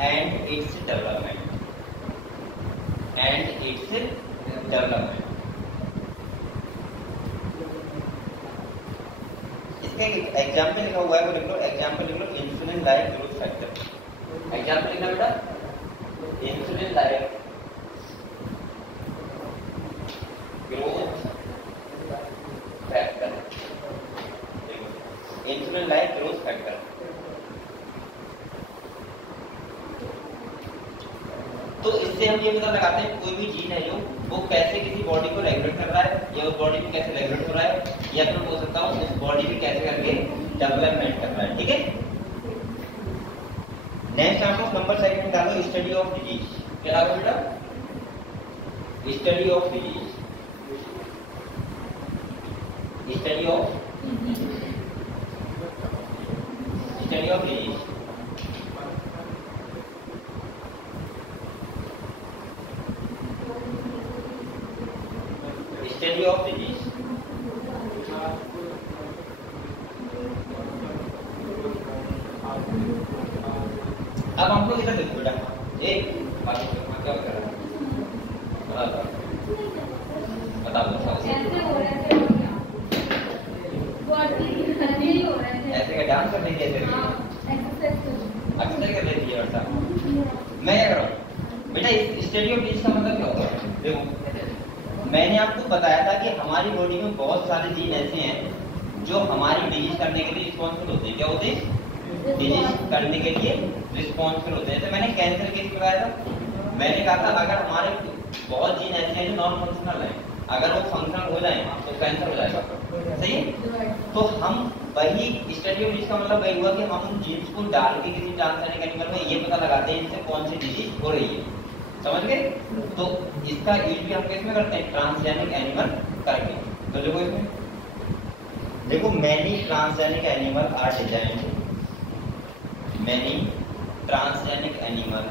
and its development, इसका एक example लिखा हुआ है, वो लिख लो। Example लिख लो, insulin like growth factor. Example लिखना बेटा, insulin like growth factor, insulin like growth factor. तो इससे हम ये पता लगाते हैं कोई भी जीन है जो वो कैसे किसी बॉडी को रेगुलेट कर रहा है, या उस बॉडी में कैसे रेगुलेट हो रहा है, या फिर बोल सकता हूँ उस बॉडी में कैसे करके डेवलपमेंट कर रहा है, ठीक है। नेक्स्ट आपको नंबर सेकंड डालो, स्टडी ऑफ डिजीज। क्या डालो बेटा, study of disease, study of disease. Study of disease, अब हम लोग इधर देखो बेटा, एक बात क्या कर रहा है, बता दो ऐसे का डांस करने की ऐसे कर लेती है। ऐसा मैं क्या कर रहा हूँ बेटा, इस स्टडी ऑफ डिजीज का मतलब क्या होता है, देखो मैंने आपको बताया था कि हमारी बॉडी में बहुत सारे जीन ऐसे हैं जो हमारी डिजीज करने के लिए रिस्पॉन्सिबल होते हैं। क्या होते हैं, डिजीज करने के लिए रिस्पॉन्सिबल होते हैं। जैसे मैंने कैंसर केस बताया था, मैंने कहा था अगर हमारे बहुत जीन ऐसे हैं जो नॉन फंक्शनल हैं, अगर वो फंक्शनल हो जाए तो कैंसर हो जाएगा, सही है। तो हम वही स्टडी ऑफ डिजीज का मतलब वही हुआ कि हम उन जीन्स को डाल के किसी ट्रांसजेनिक एनिमल में ये पता लगाते हैं इनसे कौन सी डिजीज हो रही है, समझ गए। तो इसका यूज भी हम किसमें करते हैं, ट्रांसजेनिक एनिमल करके। तो देखो इसमें देखो, many transgenic animal are designed, many transgenic animal,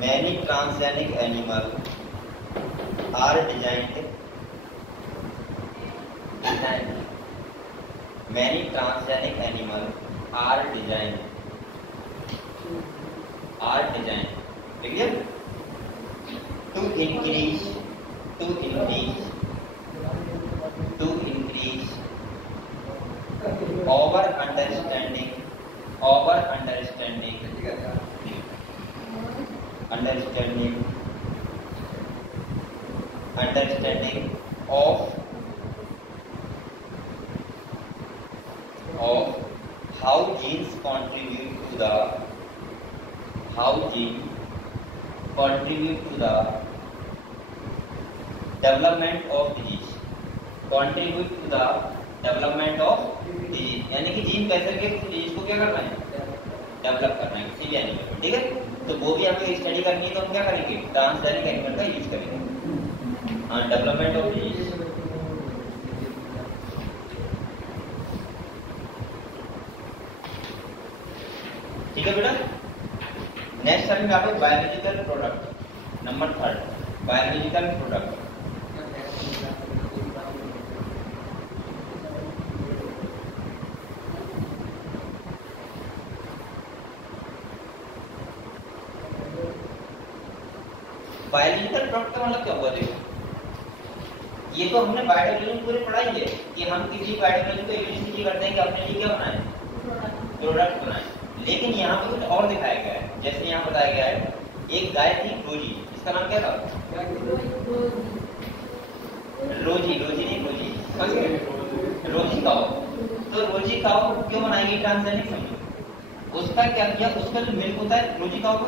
many transgenic animal are designed, many transgenic animal are designed, clear. increase our understanding of how genes contribute to the development of disease. यानी कि gene कैसे के disease को क्या करना है, develop करना है किसी भी एनिमल में, ठीक है। तो वो भी हमें स्टडी करनी है, तो हम क्या करेंगे, ट्रांसजेनिक एनिमल का यूज करेंगे। हाँ, डेवलपमेंट ऑफ डिजीज। ठीक है बेटा। नेक्स्ट टॉपिक आप biological product, number 3 biological product. Biological product का मतलब क्या हुआ, देखो ये तो हमने बायोटेक्नोलॉजी में पूरी पढ़ाई है कि हम किसी बायोटेक्नोलॉजी को यूज करते हैं कि अपने लिए क्या बनाए, प्रोडक्ट बनाए। लेकिन यहाँ पे कुछ और दिखाया गया है। जैसे यहाँ बताया गया है, एक गाय थी रोजी, इसका नाम क्या था, रोजी काऊ। तो रोजी काऊ क्यों बनाएगी, ट्रांसजेनिक समझो। उसका क्या किया, उसका जो मिल्क होता है रोजी काऊ का,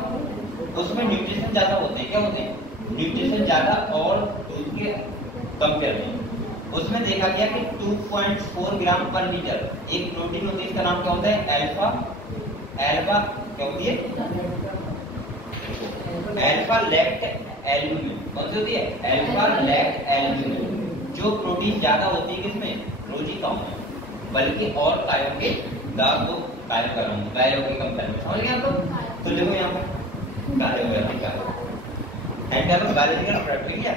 उसमें न्यूट्रिशन ज्यादा होते हैं। क्या होते हैं, न्यूट्रिशन ज्यादा और दूध के कंपेयर में। उसमें देखा गया कि 2.4 ग्राम पर लीटर एक प्रोटीन होती है, इसका नाम क्या होता है, अल्फा क्या होती है, अल्फा लैक्ट एल्ब्यूमिन। कौन सी होती है, अल्फा लैक्ट एल्ब्यूमिन। जो प्रोटीन ज्यादा होती है किसमें, रोजी काऊ में, बल्कि और गायों के दांत को कायम कर रहा हूँ, गायों के कंपेयर में। समझ गए आप लोग। तो देखो यहाँ पर गाय हो गया, क्या एंड बायोलॉजिकल प्रोडक्ट लिख लिया।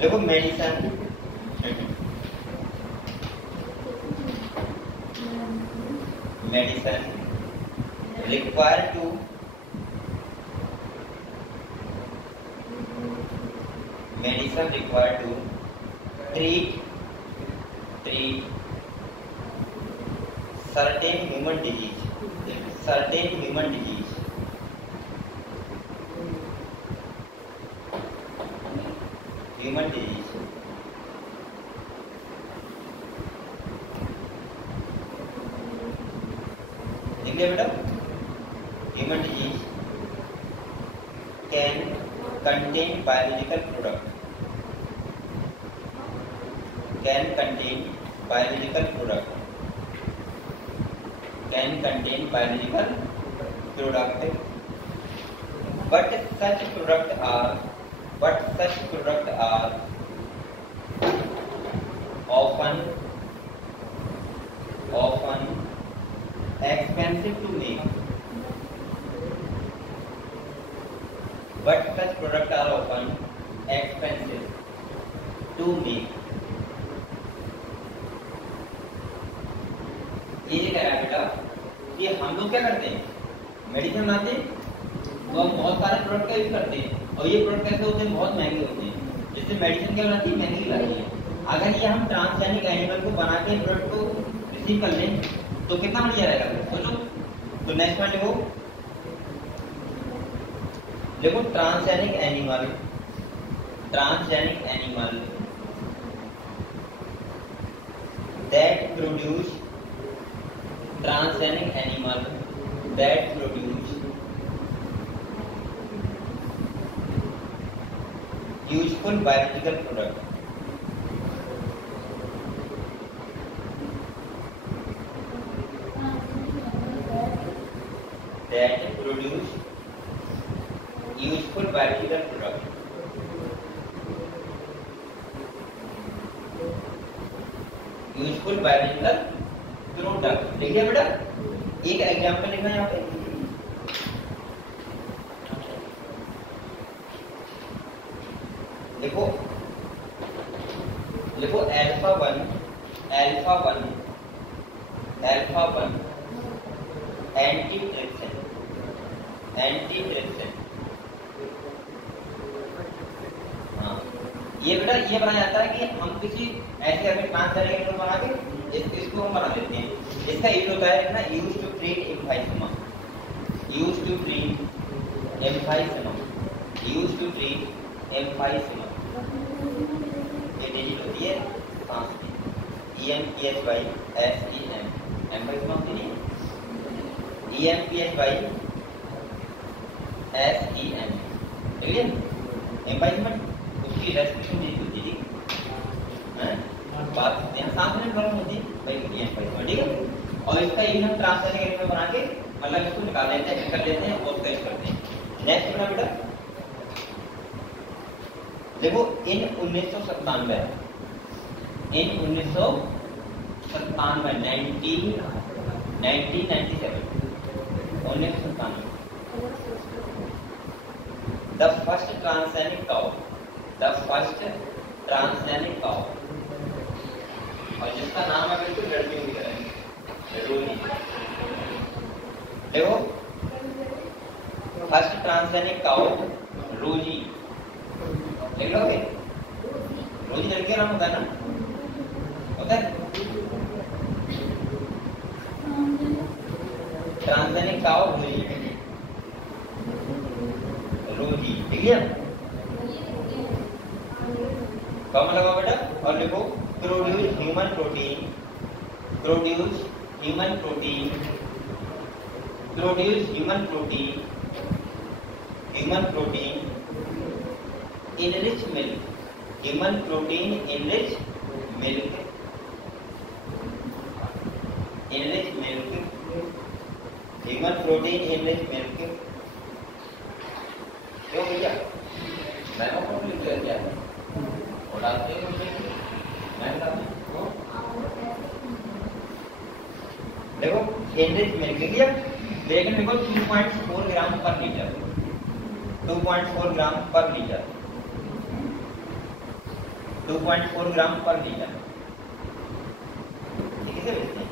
देखो medicine required to treat certain human disease. देख लिया बेटा, human disease can contain biological product. But such product are often expensive to make. ये कह रहा है बेटा कि हम लोग क्या करते हैं, मेडिसिन बनाते हैं तो हम बहुत सारे प्रोडक्ट का यूज करते हैं, और ये प्रोडक्ट कैसे होते हैं, बहुत महंगे होते हैं। जिससे मेडिसिन क्या बनाती है, महंगी लगती है। अगर ये हम ट्रांसजेनिक एनिमल को बना के प्रोडक्ट को रिसीव कर लें तो कितना बढ़िया रहेगा, सोचो। तो नेक्स्ट में देखो transgenic animal that produce useful biological product. Useful biological product लिखिए बेटा। एक एग्जांपल लिखना है यहाँ पे, देखो अल्फा 1 एंटीट्रिप्सिन एंटी ट्रिप्सिन। हाँ, ये बेटा ये बनाया जाता है कि हम किसी ऐसे अगर ट्रांसजेनिक एनिमल बना के इसको हम बना देते हैं। इसका यूज होता है ना, use to treat emphysema, use to treat emphysema, use to treat emphysema. ये डिजीज होती है सांस की, EMPHYSEM, एम्फाइसेमा होती नहीं है, EMPHYSEM, ठीक है। एम्फाइसेमा उसकी रेस्पिरेशन डिजीज होती है, बात करते हैं सांस में प्रॉब्लम होती है भाई, एम्फाइसेमा, ठीक है। और इसका यूज हम ट्रांसजेनिक एनिमल बना के मतलब इसको निकाल लेते हैं, कर लेते हैं और उसका यूज करते हैं। नेक्स्ट बना बेटा देखो, इन 1997 the first transgenic cow, the first transgenic cow, और जिसका नाम है बिल्कुल लड़कियों की तरह रोजी। देखो फर्स्ट ट्रांसजेनिक काउ रोजी, लिख लोगे? रोजी लड़की का नाम होता है ना, होता है। ट्रांसजेनिक काउ रोजी, रोजी, ठीक है। कम लगाओ बेटा और लिखो produce human protein, produce human protein, produce human protein, human protein enrich milk, human protein enrich milk, enrich milk, human protein enrich milk। क्यों भैया मैं आपको लिख दिया क्या और डालते हैं मैं डालता हूँ। देखो enrich milk किया, लेकिन देखो 2.4 ग्राम पर लीटर, 2.4 ग्राम पर लीटर, 2.4 ग्राम पर लीटर, किसे भेजते हैं?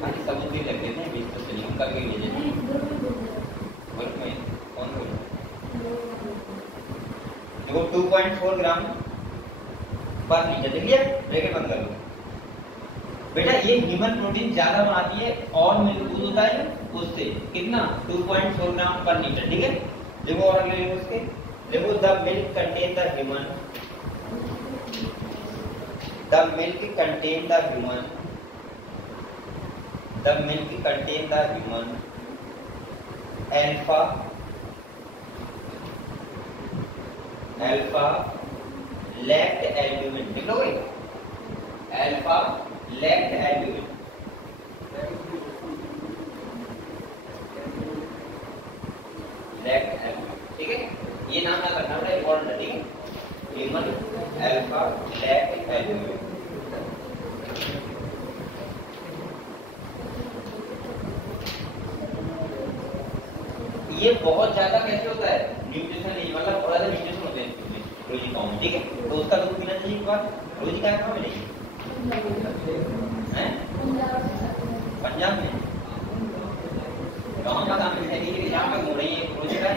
खाली सबूत भी लग देते हैं, बीच तो चलिए हम करके भेजे वर्क में कौन बोल देखो 2.4 ग्राम पर लीटर, देख लिया, ब्रैकेट बंद कर लो बेटा। ये ह्यूमन प्रोटीन ज्यादा बनाती है और मिल्क दूध होता है उससे कितना 2.4 ग्राम पर लीटर, ठीक है। देखो और अगले उसके देखो the milk contain the human, the milk contain the human, the milk contain the human alpha, alpha lactalbumin, लिख लो भाई, alpha lactalbumin, lactalbumin, ठीक है। ये नाम ना करना बड़ा इम्पोर्टेंट है, ठीक है। Human alpha lactalbumin. ये बहुत ज्यादा कैसे होता है न्यूट्रिशन, नहीं मतलब बहुत ज्यादा न्यूट्रिशन होते हैं इसमें रोजी फॉर्म में, ठीक है। तो उसका दूध पीना चाहिए। एक बार रोजी का कहाँ मिलेगी? हैं पंजाब में, गाँव का काम है कि जहाँ पे हो रही है रोजी का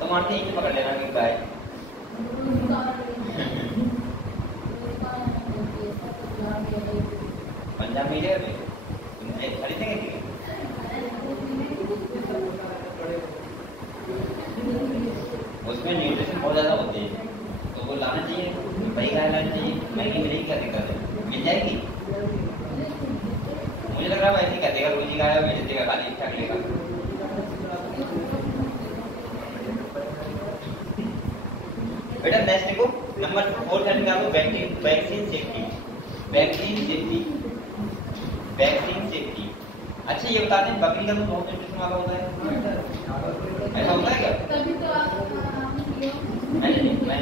तो मानते ही पकड़ लेना कि गाय पंजाब में खरीदेंगे उसमें न्यूट्रिशन बहुत ज्यादा होते हैं, तो वो लाना चाहिए, वही गाय लानी चाहिए। महंगी मिलेगी क्या दिक्कत है, मिल जाएगी। मुझे लग रहा है ऐसे क्या देगा, रोजी गाय बेच देगा, खाली ठग लेगा। बेटा नेक्स्ट देखो नंबर 4 का निकालो, vaccine safety, vaccine safety, vaccine safety. अच्छा ये बताते हैं बकरी का दूध बहुत न्यूट्रिशन वाला होता है, ऐसा होता है क्या? तभी तो आप मैंने नहीं किया,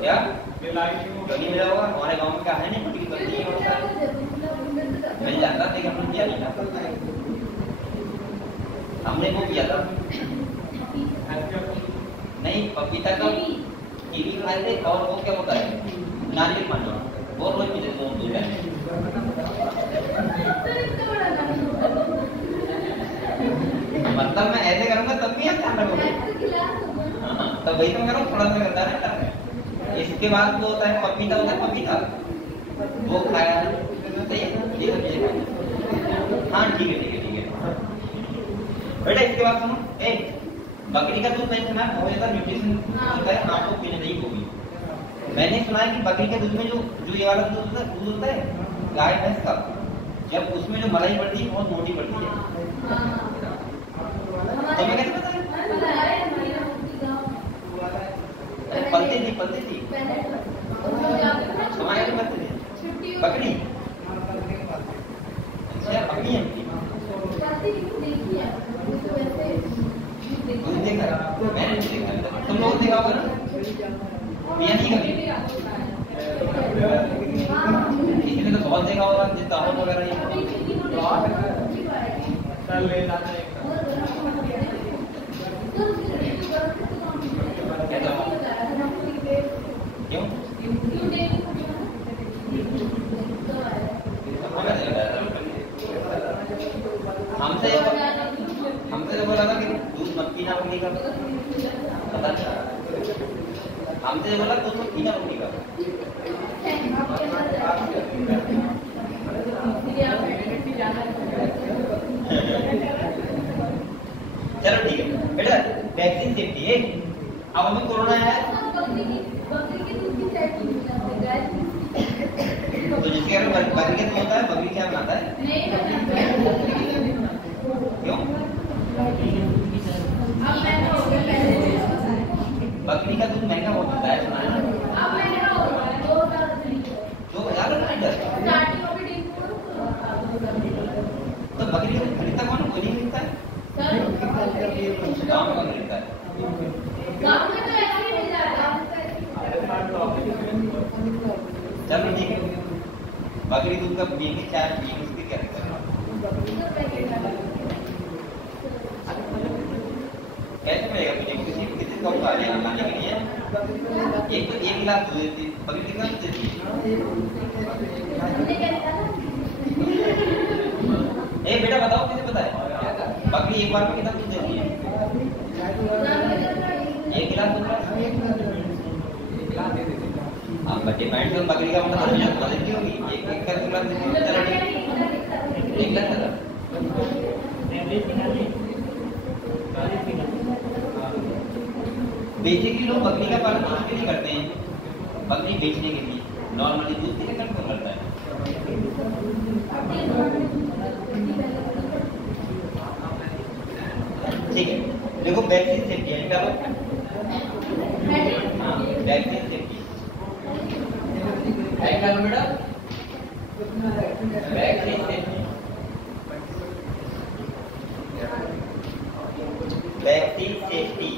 क्या बकरी मिला होगा हमारे गाँव में, क्या है नहीं बकरी बकरी होता है, मैं जानता था कि हमने किया नहीं था, हमने वो किया था नहीं पपीता का कीवी खाए थे और वो क्या होता है नारियल पानी, वो रोज पीते थे 2 टाइम। मतलब मैं ऐसे करूंगा तब भी आप ध्यान रखोगे। हाँ तब वही तो मैं करूँ, थोड़ा सा करता रहता है। इसके बाद वो होता है पपीता, होता है पपीता, वो खाया सही है, ठीक है। हाँ ठीक है ठीक है ठीक है बेटा। इसके बाद सुनो, बकरी का दूध मैंने सुना है बहुत ज्यादा न्यूट्रिशन होता है, आपको पीना चाहिए वो भी। मैंने सुना है कि बकरी के दूध में जो ये वाला दूध होता है गाय भैंस का, जब उसमें जो मलाई पड़ती है बहुत मोटी पड़ती है। तुम्हें कैसे पता है? पलती थी हमारे यहाँ पलती थी बकरी। अच्छा बकरी है दूध देखा? मैंने नहीं देखा, तुम लोग देखा होगा ना? पिया नहीं कभी? किसी ने तो बहुत देखा होगा, जितना हो वगैरह ये क्यों? हमसे तो बोला था कि दूध मत पीना बकरी का, पता नहीं। हमसे बोला दूध मत पीना बकरी का। चलो ठीक है बेटा, वैक्सीन सेफ्टी है। अब हमें कोरोना है तो जिसके कारण बकरी का दूध होता है, बकरी क्या बनाता है? क्यों? बकरी का दूध महंगा बहुत होता है, सुना है ना? 2000 लीटर। तो बकरी का दूध खरीदता कौन? कोई नहीं खरीदता है, गाँव में कौन खरीदता है? चलो ठीक है, बकरी दूध का पिएंगे, चाय पिएंगे, उसकी क्या दिक्कत है? कैसे मिलेगा मुझे? किसी को खा लेगा खाने के लिए? एक गिलास दूध देती, बकरी कितना दूध देती है? बेटा बताओ, किसे पता है बकरी एक बार में कितना दूध देती है? 1 गिलास दूध। आप डिपेंड करो बकरी का मतलब कितना देती होगी, एक का गिलास देती होगी। चलो ठीक, 1 गिलास चला। बेसिकली लोग बकरी का पालन उसके लिए करते हैं, बकरी बेचने के लिए, नॉर्मली दूध के लिए कौन करता है? ठीक है, देखो वैक्सीन सेफ्टी है, क्या वैक्सीन सेफ्टी है क्या बेटा? Vaccine safety, vaccine safety.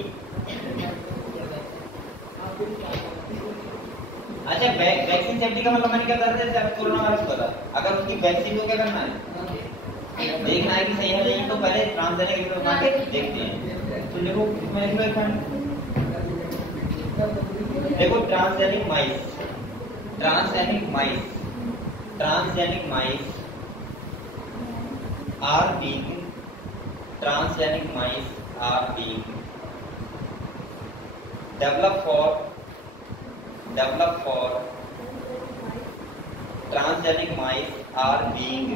अच्छा वैक्सीन सेफ्टी का मतलब मैंने क्या बताया? जैसे आपको कोरोना वायरस हुआ था, अगर उसकी वैक्सीन को क्या करना है, देखना है कि सही है नहीं, तो पहले ट्रांसजेनिक बना के देखते हैं। तो देखो देखो transgenic mice are being developed for transgenic mice are being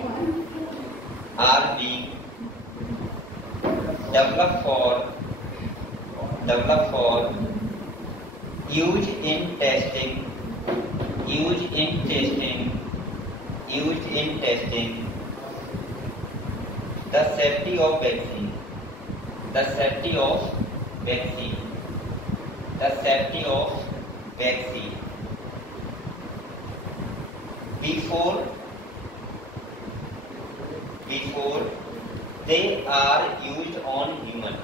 developed for use in testing the safety of vaccine before they are used on human.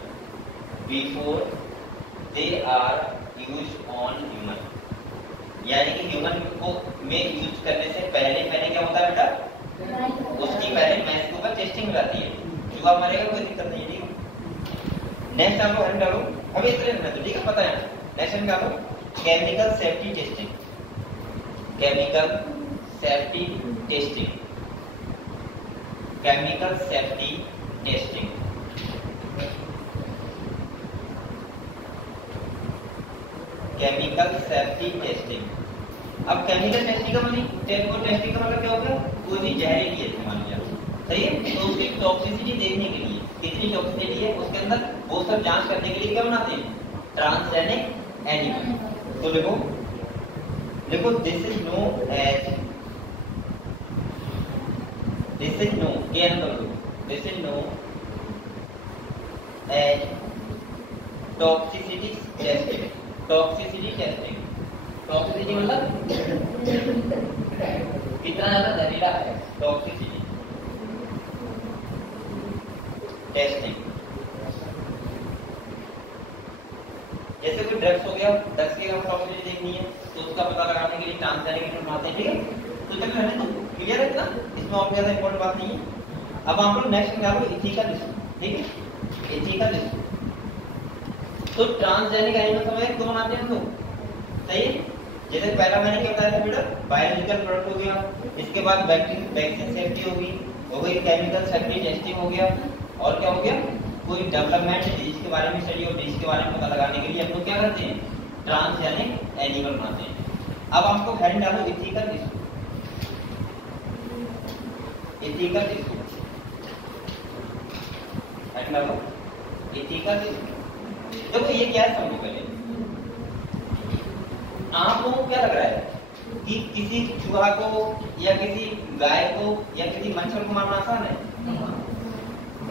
यानी कि ह्यूमन को में यूज करने से पहले क्या होता है बेटा? उसकी पहले मैस के ऊपर टेस्टिंग हो जाती है, चूहा मरेगा कोई दिक्कत नहीं है, ठीक है। नेक्स्ट आप लोग डालो, अभी इतने रहना तो ठीक है, पता है नेक्स्ट डालो। Chemical safety testing, chemical safety testing, chemical safety testing, chemical safety testing. अब केमिकल टेस्टिंग का मतलब टेस्टिंग का मतलब क्या होगा? कोई भी जहरीली है मान लिया, सही है, तो उसकी टॉक्सिसिटी देखने के लिए, कितनी टॉक्सिसिटी है उसके अंदर, वो सब जांच करने के लिए क्या बनाते हैं? Transgenic animal. तो देखो देखो this is known as, this is known के नंबर दो, this is known as toxicity testing, toxicity testing, toxicity मतलब कितना ज्यादा जहरीला है, टॉक्सिसिटी टेस्टिंग। जैसे कोई ड्रग्स हो गया, ड्रग्स की अगर टॉक्सिसिटी देखनी है तो उसका पता लगाने के लिए ट्रांसजेनिक एनिमल बनाते हैं, ठीक है। तो जब मैंने तो क्लियर है ना, इसमें और ज्यादा इंपॉर्टेंट बात नहीं है। अब आप लोग नेक्स्ट निकालो इथिकल इशू, ठीक है, इथिकल इशू। तो ट्रांसजेनिक एनिमल समझ क्यों बनाते हैं हम लोग, सही है। जैसे पहला मैंने क्या बताया था बेटा, बायोलॉजिकल प्रोडक्ट हो गया, इसके बाद वैक्सीन सेफ्टी होगी, हो गई केमिकल सेफ्टी टेस्टिंग हो गया, और क्या हो गया? कोई डेवलपमेंट डिजीज के बारे में स्टडी और डिजीज के बारे में पता लगाने के लिए हम लोग क्या करते हैं? ट्रांसजेनिक एनिमल बनाते हैं। अब आपको हेडिंग डालो ethical issue, ethical issue, heading डालो इथिकल इशू। देखो ये क्या है समझो पहले, आप लोगों को क्या लग रहा है कि किसी चूहा को या किसी गाय को या किसी मच्छर को मारना आसान है?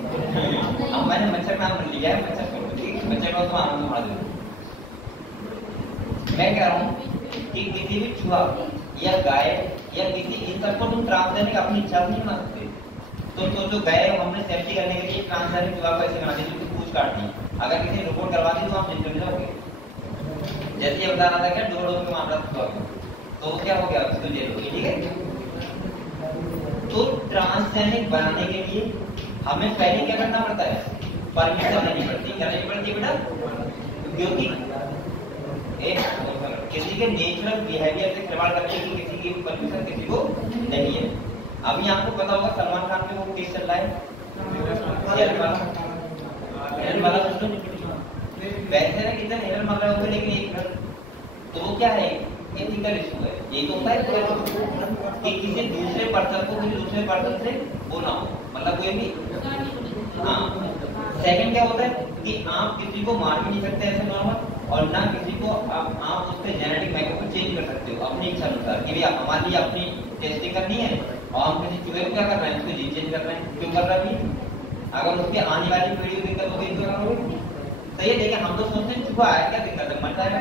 अब मैंने मच्छर नाम लिया है, मच्छर को ठीक है, मच्छर को तो आम मार दो। मैं कह रहा हूँ कि किसी भी चूहा या गाय या किसी इन सबको तुम ट्रांसजेनिक अपनी इच्छा से नहीं बना सकते। तो सोचो गाय हमने सेफ्टी करने के लिए ट्रांसजेनिक चूहा को ऐसे बना दी जिसकी पूंछ काट दी, अगर किसी ने रिपोर्ट करवा दी तो आप जेल में जाओगे। जैसे ये बता रहा था क्या डोर में मामला था, तो वो क्या हो गया, उसको जेल होगी, ठीक है। तो ट्रांसजेनिक बनाने के लिए हमें पहले क्या करना पड़ता है? परमिशन लेनी पड़ती है। क्या लेनी पड़ती है बेटा? क्योंकि किसी के नेचुरल बिहेवियर से खिलवाड़ करने की किसी की परमिशन किसी को नहीं है। अभी आपको पता होगा सलमान खान पे वो केस चल रहा है, हेरन वाला सिस्टम। वैसे ना कितने हेरन मार रहे होंगे, लेकिन एक तो वो क्या है? एथिकल इशू है। ये तो होता है कि किसी दूसरे पर्सन को किसी दूसरे पर्सन से वो ना हो, मतलब कोई भी। हाँ, सेकंड क्या होता है कि आप किसी को मार भी नहीं सकते ऐसे नॉर्मल, और ना किसी को आप उसके जेनेटिक मैकेनिज्म को चेंज कर सकते हो अपनी इच्छा अनुसार कि भैया हमारे लिए अपनी टेस्टिंग करनी है और हम किसी चूहे को क्या कर रहे हैं, उसको जीन चेंज कर रहे हैं। क्यों कर रहे हैं? अगर उसके आने वाली पीढ़ी को दिक्कत होगी तो क्या करोगे? सही है, लेकिन हम लोग सोचते हैं चूहा है क्या दिक्कत है, मर जाएगा,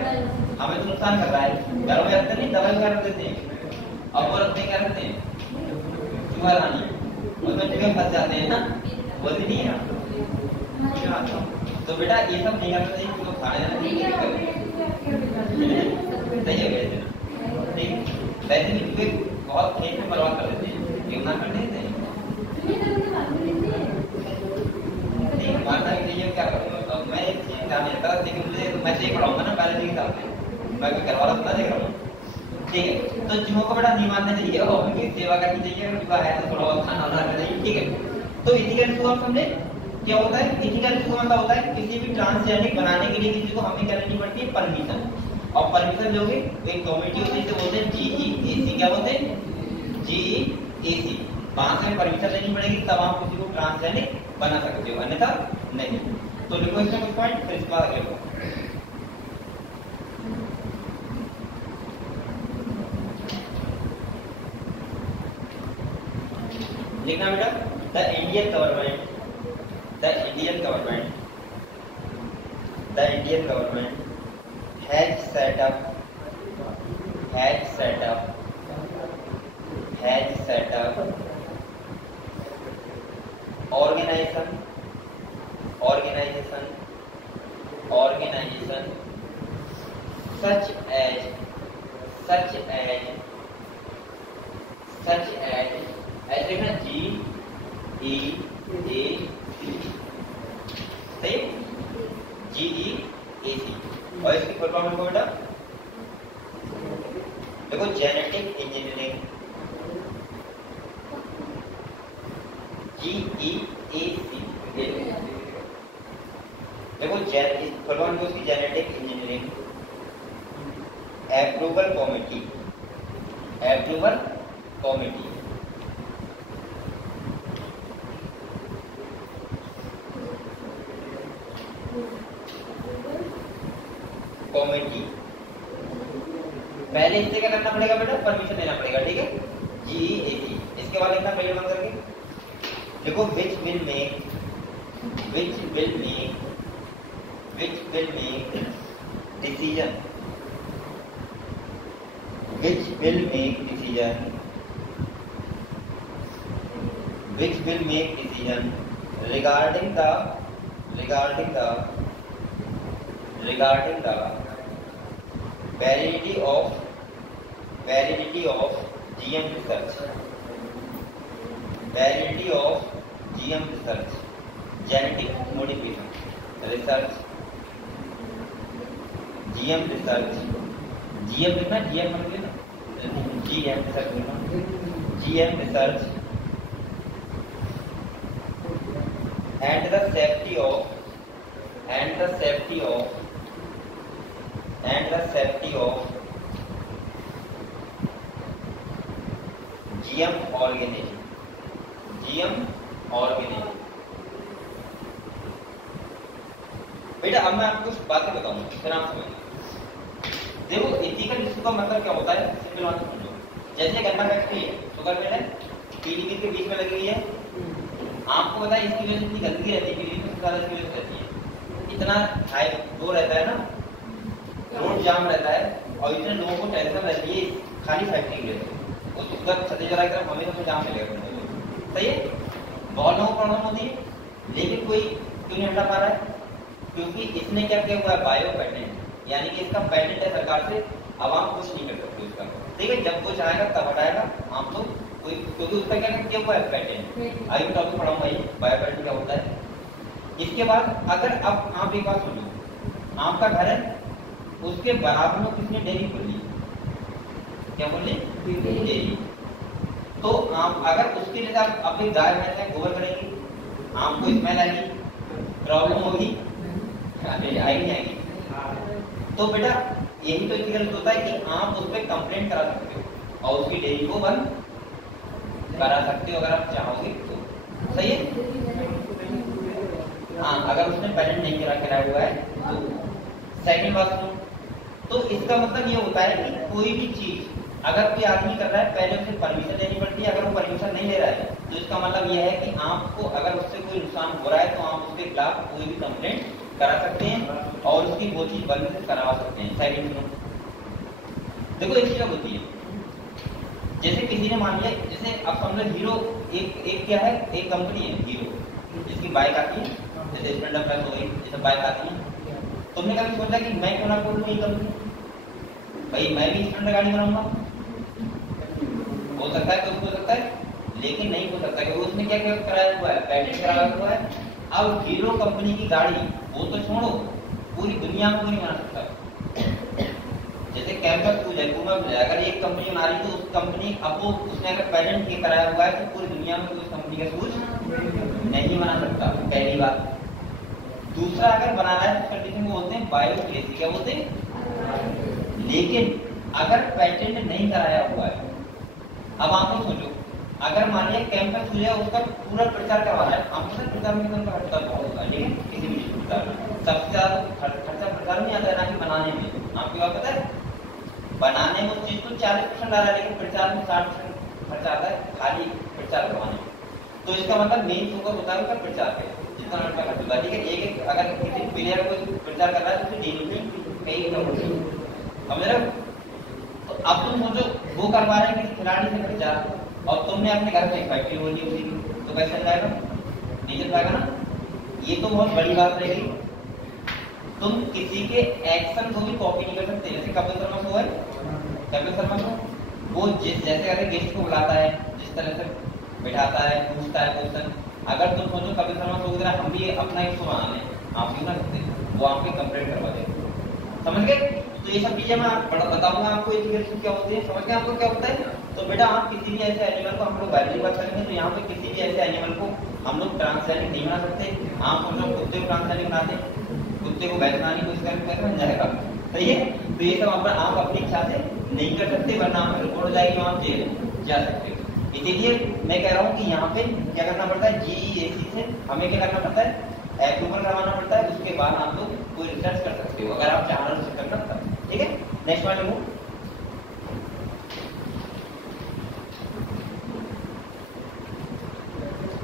हमें तो नुकसान कर रहा है। घरों में रखते नहीं, दवाई वगैरह रख देते हैं, और वो रखते क्या रखते हैं? चूहा रानी, उसमें चूहे फंस जाते हैं ना, बोलती नहीं है। तो बेटा ये सब नहीं करना चाहिए, क्योंकि खाने जाना चाहिए, सही है वैसे, ठीक। वैसे भी चूहे बहुत खेत में बर्बाद कर देते हैं, क्यों ना कर देते हैं? नहीं मानना ही नहीं है, क्या करूँगा? तो मैं एक चीज जान नहीं था, लेकिन मुझे मैं से पढ़ाऊंगा ना पहले के हिसाब से, मैं कोई करवा रहा देख रहा हूँ, ठीक है। तो चूहों को बेटा नहीं मानना चाहिए और उनकी सेवा करनी चाहिए, अगर चूहा है तो थोड़ा बहुत खाना बनाना चाहिए, ठीक है। तो इथिकल इशू आप समझे क्या होता है? इथिकल इशू का मतलब होता है किसी भी ट्रांसजेनिक बनाने के लिए किसी को हमें क्या लेनी पड़ती है? परमिशन। और परमिशन लोगे एक कमेटी होती है, बोलते हैं GEAC, क्या बोलते हैं? GEAC। वहां से परमिशन लेनी पड़ेगी, तब आप किसी को ट्रांसजेनिक बना सकते हो, अन्यथा नहीं। तो लिखो इसमें कुछ पॉइंट, फिर इसके बाद अगले को लिखना बेटा। The Indian government has set up organization such as देखना GEAC, सही? GEAC। और इसकी फुल फॉर्म लिखो बेटा, देखो जेनेटिक इंजीनियरिंग, GEAC, देखो फुलवान की genetic engineering approval committee, approval committee, committee. पहले इससे क्या करना पड़ेगा बेटा, परमिशन लेना पड़ेगा, ठीक है, GEAC। इसके बाद लिखना पहले बंद करके, देखो which will make decision, which will make decision regarding the validity of GM research, genetic modification research, GM research, GM लिखना, GM मत लिखना, GM research लिखना, GM research and the safety of GM organism, बेटा। अब मैं आपको कुछ बातें बताऊंगा, फिर आप समझना। देखो एथिकल इश्यू का मतलब क्या होता है, सिंपल बात समझो। जैसे गन्ना फैक्ट्री है, शुगर मिल है, पीलीभीत के बीच में लगी हुई है, आपको पता है इसकी वजह से इतनी गंदगी रहती है, पीलीभीत में ज्यादा इसकी वजह से रहती है, इतना हाई वो रहता है ना, रोड जाम रहता है, और इतने लोगों को टेंशन रहती है खाली फैक्ट्री के लिए। उधर छत्तीसगढ़ की तरफ हमें तो जाम मिलेगा, सही है, बहुत लोगों को प्रॉब्लम होती है, लेकिन कोई क्यों नहीं हटा पा रहा है? क्योंकि इसने क्या किया हुआ है, बायो पेटेंट, यानी कि इसका पेटेंट है सरकार से, आवाम कुछ नहीं कर सकती उसका, ठीक है। जब कुछ आएगा तब हटाएगा, हम तो कोई, क्योंकि उसका क्या किया हुआ है, पेटेंट। अभी मैं टॉपिक पढ़ाऊंगा ये बायो पेटेंट क्या होता है। इसके बाद अगर अब आप एक बात सुनिए, आपका घर है, उसके बराबर में किसने डेयरी खोली, क्या बोलिए, डेयरी। तो आप अगर उसके लिए आप अपनी गाय भैंस गोबर करेंगे, आपको स्मेल आएगी, प्रॉब्लम होगी, आएगी। तो बेटा यही तो इथिकल होता है कि आप उस पर कंप्लेंट करा सकते हो और उसकी डेयरी को बंद करा सकते हो अगर आप चाहोगे तो, सही है। हाँ, अगर उसने पेटेंट नहीं कराया हुआ है तो। सेकंड बात सुनो, तो इसका मतलब ये होता है कि कोई भी चीज अगर कोई आदमी कर रहा है, पहले उसे परमिशन लेनी पड़ती है। अगर वो परमिशन नहीं ले रहा है तो इसका मतलब यह है कि आपको अगर उससे कोई नुकसान हो रहा है तो आप उसके खिलाफ कोई भी कंप्लेंट करा सकते हैं और उसकी वो चीज बंद से करवा सकते हैं। सेकंड सुनो, देखो एक चीज होती है, जैसे किसी ने मान लिया, जैसे आप समझो हीरो एक क्या है, एक कंपनी है हीरो, जिसकी बाइक आती है, जैसे स्प्लेंडर प्लस हो गई, जैसे बाइक आती है। तुमने कभी सोचा कि मैं क्यों ना खोल लूं ये कंपनी, भाई मैं भी स्प्लेंडर गाड़ी बनाऊंगा? हो सकता है, तो हो सकता है, लेकिन नहीं हो सकता, क्योंकि उसने क्या कराया हुआ है, पेटेंट कराया हुआ है। अब हीरो कंपनी की गाड़ी, वो तो छोड़ो, पूरी दुनिया में कोई नहीं बना सकता। जैसे कैंपस को जयपुर में, अगर एक कंपनी बना रही तो उस कंपनी, अब वो उसने अगर पेटेंट के कराया हुआ है तो पूरी दुनिया में कोई कंपनी का शूज नहीं बना सकता, पहली बात। दूसरा, अगर बनाना है तो कंडीशन को बोलते हैं बायोक्रेसी, क्या बोलते हैं। लेकिन अगर पेटेंट नहीं कराया हुआ है, अब आप लोग सोचो, अगर मान लिया कैंपस खुले, उसका पूरा प्रचार करवाना है, हम तो प्रचार में खर्चा बहुत होगा, ठीक है, किसी भी प्रचार में सबसे ज्यादा खर्चा प्रचार में आता है ना कि बनाने में। आपको बात पता है, बनाने में उस चीज को 40% आ रहा है, लेकिन प्रचार में 60% खर्चा आता है खाली प्रचार करवाने में। तो इसका मतलब मेन फोकस होता है उसका प्रचार पे, जितना लड़का खर्च होता है, ठीक है। एक अगर किसी प्लेयर को प्रचार कर रहा है तो उसे डेली कई समझ रहे हो। तो अब तुम सोचो, वो करवा रहे हैं किसी खिलाड़ी से प्रचार, और तुमने अपने घर से फैक्ट्री होनी उसी की, तो कैसे चल जाएगा, नहीं चल पाएगा ना। ये तो बहुत बड़ी बात रहेगी। तुम किसी के एक्शन को भी कॉपी नहीं कर सकते। जैसे कपिल शर्मा शो है, कपिल शर्मा शो, वो जैसे अगर गेस्ट को बुलाता है, जिस तरह से बिठाता है, पूछता है क्वेश्चन, अगर तुम सोचो कपिल शर्मा शो की तरह हम भी अपना एक शो बनाने, आप क्यों ना सकते, वो आपके कंप्लेंट करवा देंगे, समझ गए। तो ये सब चीजें मैं बताऊंगा आपको इंटीग्रेशन क्या होते हैं, समझ गए आपको क्या होता है। तो बेटा आप किसी भी ऐसे एनिमल को, हम लोग बायोलॉजी बात करेंगे तो यहाँ पे किसी भी ऐसे एनिमल को हम लोग ट्रांसजेनिक नहीं बना सकते। आप हम लोग कुत्ते को ट्रांसजेनिक बना दें, कुत्ते को भैंस बनाने की कोशिश करें, कैसे बन जाएगा, सही है। तो ये सब आप अपनी इच्छा से नहीं कर सकते, वरना आप रिपोर्ट हो जाएगी, वहां जेल जा सकते हो। इसीलिए मैं कह रहा हूँ कि यहाँ पे क्या करना पड़ता है, GEAC से हमें क्या करना पड़ता है, अप्रूवल करवाना पड़ता है, उसके बाद आप लोग कोई रिसर्च कर सकते हो अगर आप चाह रहे हो करना तब, ठीक है। नेक्स्ट वन लिखो,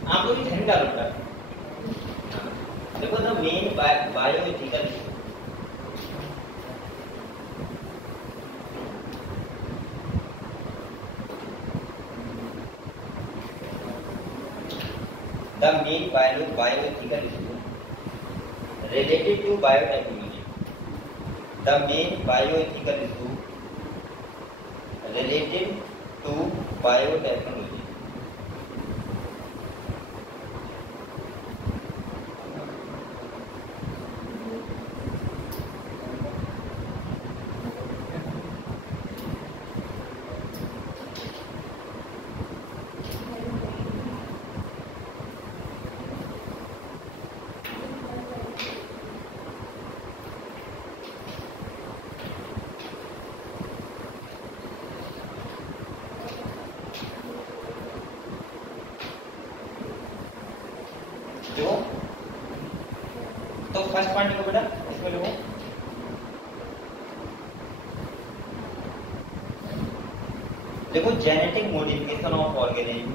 आप लोग ध्यान डालो बेटा, देखो the main bioethical the main bioethical issue related to biotechnology. The main bioethical issue related to biotechnology. देखो तो फर्स्ट पॉइंट लिखो बेटा, इसमें लिखो देखो genetic modification of organism,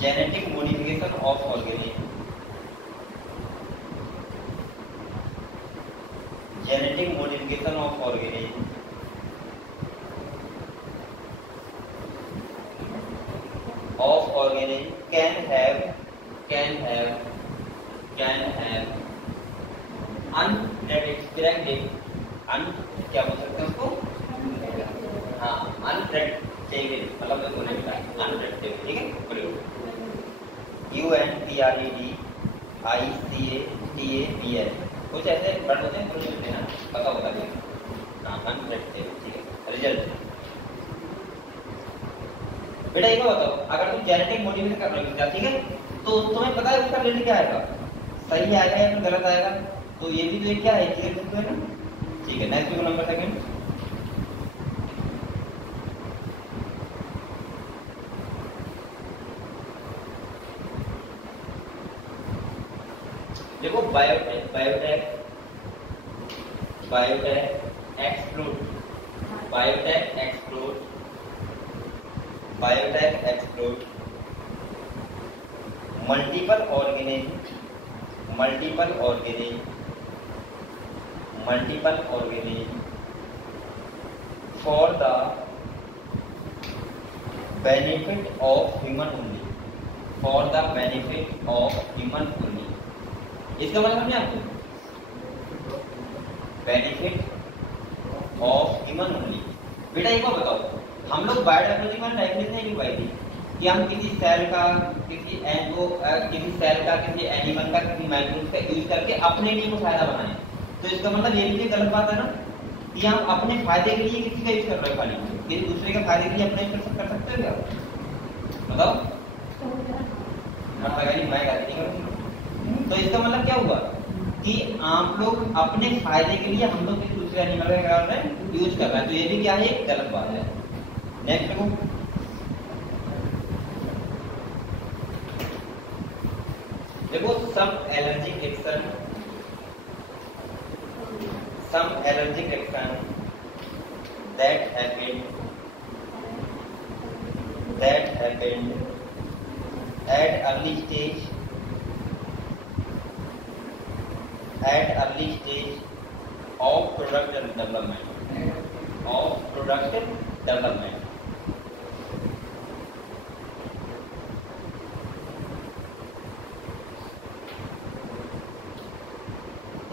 genetic modification of organism, genetic modification of organism can have unpredicted क्या बोल सकते हैं उसको, हाँ unpredictable, मतलब मैं बोलने का unpredictable, ठीक है। बोलो UNPREDICATABL कुछ ऐसे वर्ड होते हैं, कुछ होते हैं ना, पता बता दिया, हाँ unpredictable, ठीक है। रिजल्ट बेटा एक बताओ, अगर तुम जेनेटिक मॉडिफिकेशन कर रहे हो, ठीक है, तो तुम्हें पता है उसका रिजल्ट क्या आएगा, सही आएगा या फिर गलत आएगा, तो ये भी तो एक क्या है, इक्वेशन है ना, ठीक है। नेक्स्ट नंबर सेकंड, देखो biotech explore multiple organism for the benefit of human only, इसका मतलब समझे आपको, बेनिफिट ऑफ ह्यूमन ओनली। बेटा एक बात बताओ, हम लोग बायोटेक्नोलॉजी में डेफिनेशन नहीं लिख पाई थी कि हम किसी सेल का, किसी एनिमल का, किसी माइक्रोब का यूज करके अपने लिए वो फायदा बनाए। तो इसका मतलब ये भी गलत बात है ना कि हम अपने फायदे के लिए किसी का यूज कर रहे हैं, खाली किसी दूसरे के फायदे के लिए अपना यूज कर सकते हो क्या, बताओ। तो इसका मतलब क्या हुआ कि आप लोग अपने फायदे के लिए हम लोग किसी दूसरे एनिमल का यूज कर रहे हैं, तो ये भी क्या है, गलत बात है। नेक्स्ट देखो some allergic reaction that happened at early stage of product development,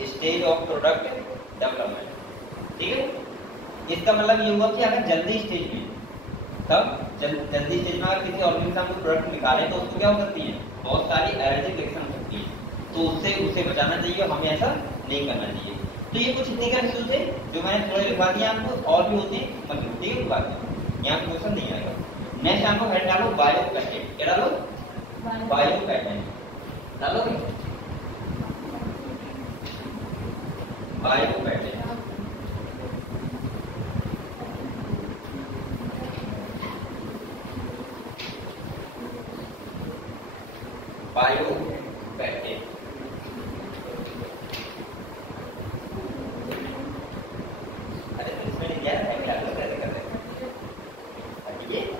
stage of product development, ठीक है। इसका मतलब ये हुआ कि अगर जल्दी स्टेज में, तब जल्दी स्टेज में अगर किसी ऑर्गेनिज्म को प्रोडक्ट निकाले तो उसको क्या हो सकती है, बहुत सारी एलर्जिक रिएक्शन हो सकती है, तो उससे बचाना चाहिए, हमें ऐसा नहीं करना चाहिए। तो ये कुछ इतने का रिसोर्स है जो मैंने थोड़े लिखवा दिया आपको, और भी होते हैं मतलब ठीक है बात यहाँ पे क्वेश्चन नहीं आएगा। नेक्स्ट आपको हेड डालो बायो कंटेंट, क्या डालो बायो कंटेंट डालोगे बायो कंटेंट बायो कंटेंट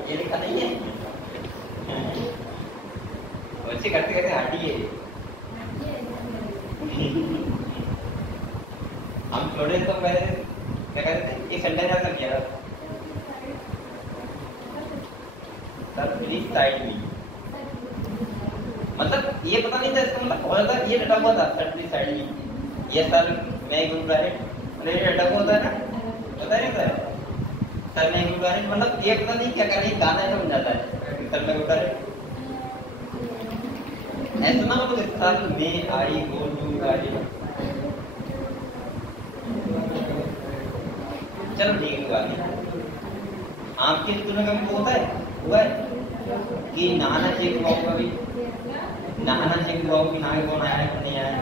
ये लिखा नहीं है बच्चे करते करते हटिए। हम थोड़े तो पहले क्या कहते थे एक सेंटेंस ऐसा किया सर प्लीज साइड में, मतलब ये पता नहीं था इसका मतलब बहुत ज्यादा ये डटा हुआ था सर प्लीज साइड में, ये सर मैं घूम रहा है ये डटा हुआ होता है ना, पता नहीं सर सर मैं घूम रहा है मतलब ये पता नहीं क्या कर रही गाना ऐसा बन जाता है सर मैं घूम रहा है ऐसा ना मतलब सर में आई गो टू गाड़ी। चलो ठीक है बात नहीं। आपके स्कूल में कभी होता है हुआ है कि नहाना चेक हुआ होगा, कभी नहाना चेक हुआ कि नहा कौन आया कौन नहीं आया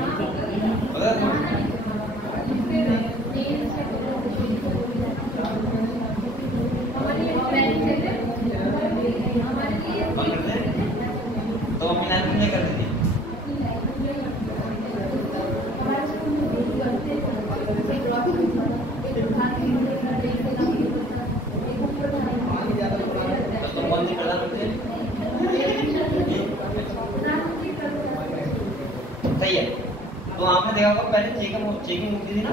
तो अपनी लाइफ में नहीं करते थे। तो तुम कौन सी प्रदान करते सही है। तो आपने देखा होगा पहले चेकिंग होती थी ना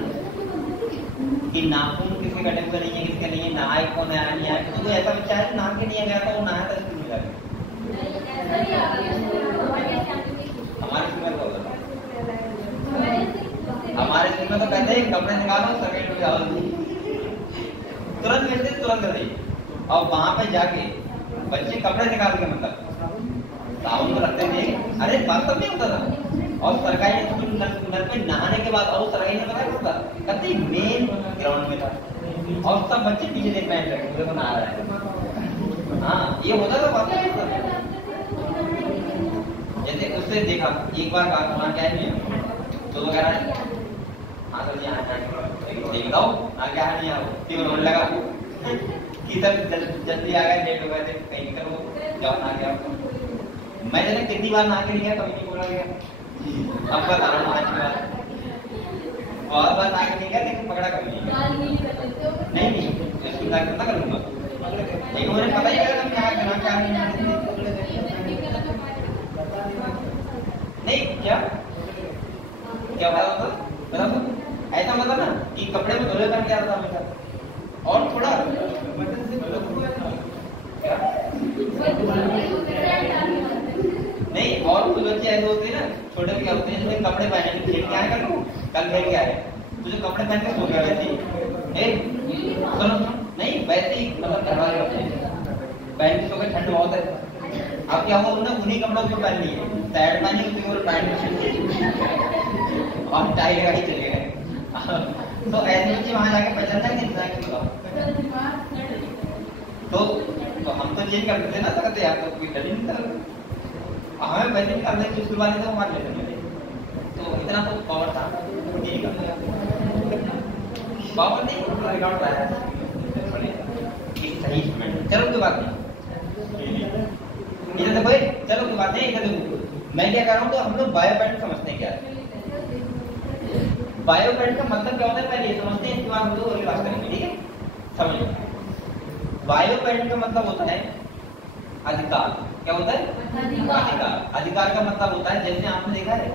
कि नाखून किसके कटे हुए नहीं है किसके नहीं है, नहाए कौन आया नहीं आया, तो कोई ऐसा बच्चा है नहा के नहीं गया था वो नहाया था स्कूल में जाके हमारे स्कूल में होता था। हमारे स्कूल में तो कहते हैं कपड़े निकालो सेकंड में जाओ तुरंत मिलते तुरंत दे, और वहां पे जाके बच्चे कपड़े निकाल के मतलब साबुन में रखते थे। अरे वास्तव में होता था। और सरकारी स्कूल नल पे नहाने के बाद और सरकारी ने पता होता कहते मेन ग्राउंड में था और सब बच्चे पीछे देख रहे हैं मुझे तो नहा रहा है। हाँ ये होता था वास्तव में। जैसे उससे देखा एक बार वहाँ क्या है तो वगैरह हाँ सर यहाँ देख बताओ हाँ क्या है नहीं आओ क्यों रोने लगा कि सब जल्दी आ गए लेट हो गए थे कहीं निकल वो जाओ ना गया। मैं जैसे कितनी बार नहा के लिया कभी नहीं बोला गया, अब बता रहा हूँ आज की बात बहुत बार नहा के नहीं गया लेकिन पकड़ा कभी नहीं नहीं इसको ना करूँगा लेकिन मुझे पता ही नहीं क्या करना क्या नहीं क्या क्या बता दो ऐसा मतलब ना कि कपड़े में धोले करके आता हमेशा और थोड़ा नहीं और कुछ बच्चे ऐसे होते हैं ना छोटे भी क्या होते हैं जिसमें कपड़े पहने खेल के आए कल खेल के आए तो जो कपड़े पहन के सो गया वैसे ही सुनो नहीं वैसे ही मतलब घर वाले होते हैं पहन के सो गए ठंड बहुत है अब क्या हुआ उन्होंने उन्हीं कपड़ों को पहन लिए शर्ट पहनी उसी को पैंट और टाई लगा के चले गए। तो ऐसे बच्चे वहां जाके पहचानता है कि तो हम तो चेंज कर देते ना सकते यार तो कोई डर ही नहीं था हमें वैसे नहीं करते जो स्कूल वाले थे वो मान लेते मेरे तो इतना तो पावर था नहीं पावर नहीं रिकॉर्ड आया सही स्टूडेंट। चलो कोई बात नहीं इधर देखो चलो कोई बात नहीं इधर देखो मैं क्या कर रहा हूँ तो हम लोग बायोपेंट समझते हैं क्या बायोपेंट का मतलब क्या होता है पहले ये समझते हैं इसके बाद हम लोग अगली बात करेंगे ठीक है समझ लो। बायोपेंट का मतलब होता है अधिकार। क्या होता है अधिकार। अधिकार का मतलब होता है जैसे आपने देखा है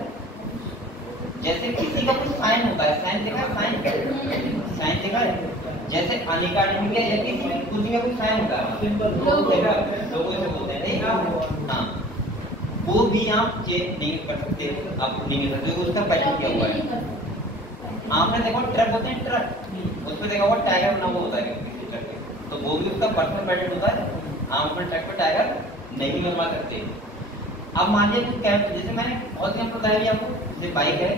जैसे किसी का कुछ साइन होता है साइन देखा है साइन देखा है जैसे अनअकैडमिक है या किसी का कुछ साइन होता है लोगों से बोलते हैं हाँ वो भी आप चेक नहीं कर सकते आप नहीं कर सकते उसका पैटर्न क्या हुआ है। आपने देखो ट्रक होते हैं ट्रक उसमें देखा हुआ टाइगर नाम होता है किसी ट्रक के तो वो भी उसका पर्सनल पैटर्न होता है। आप अपने ट्रक पे टाइगर नहीं बनवा सकते। अब मान लीजिए जैसे मैंने बहुत ही आपको बताया आपको जैसे बाइक है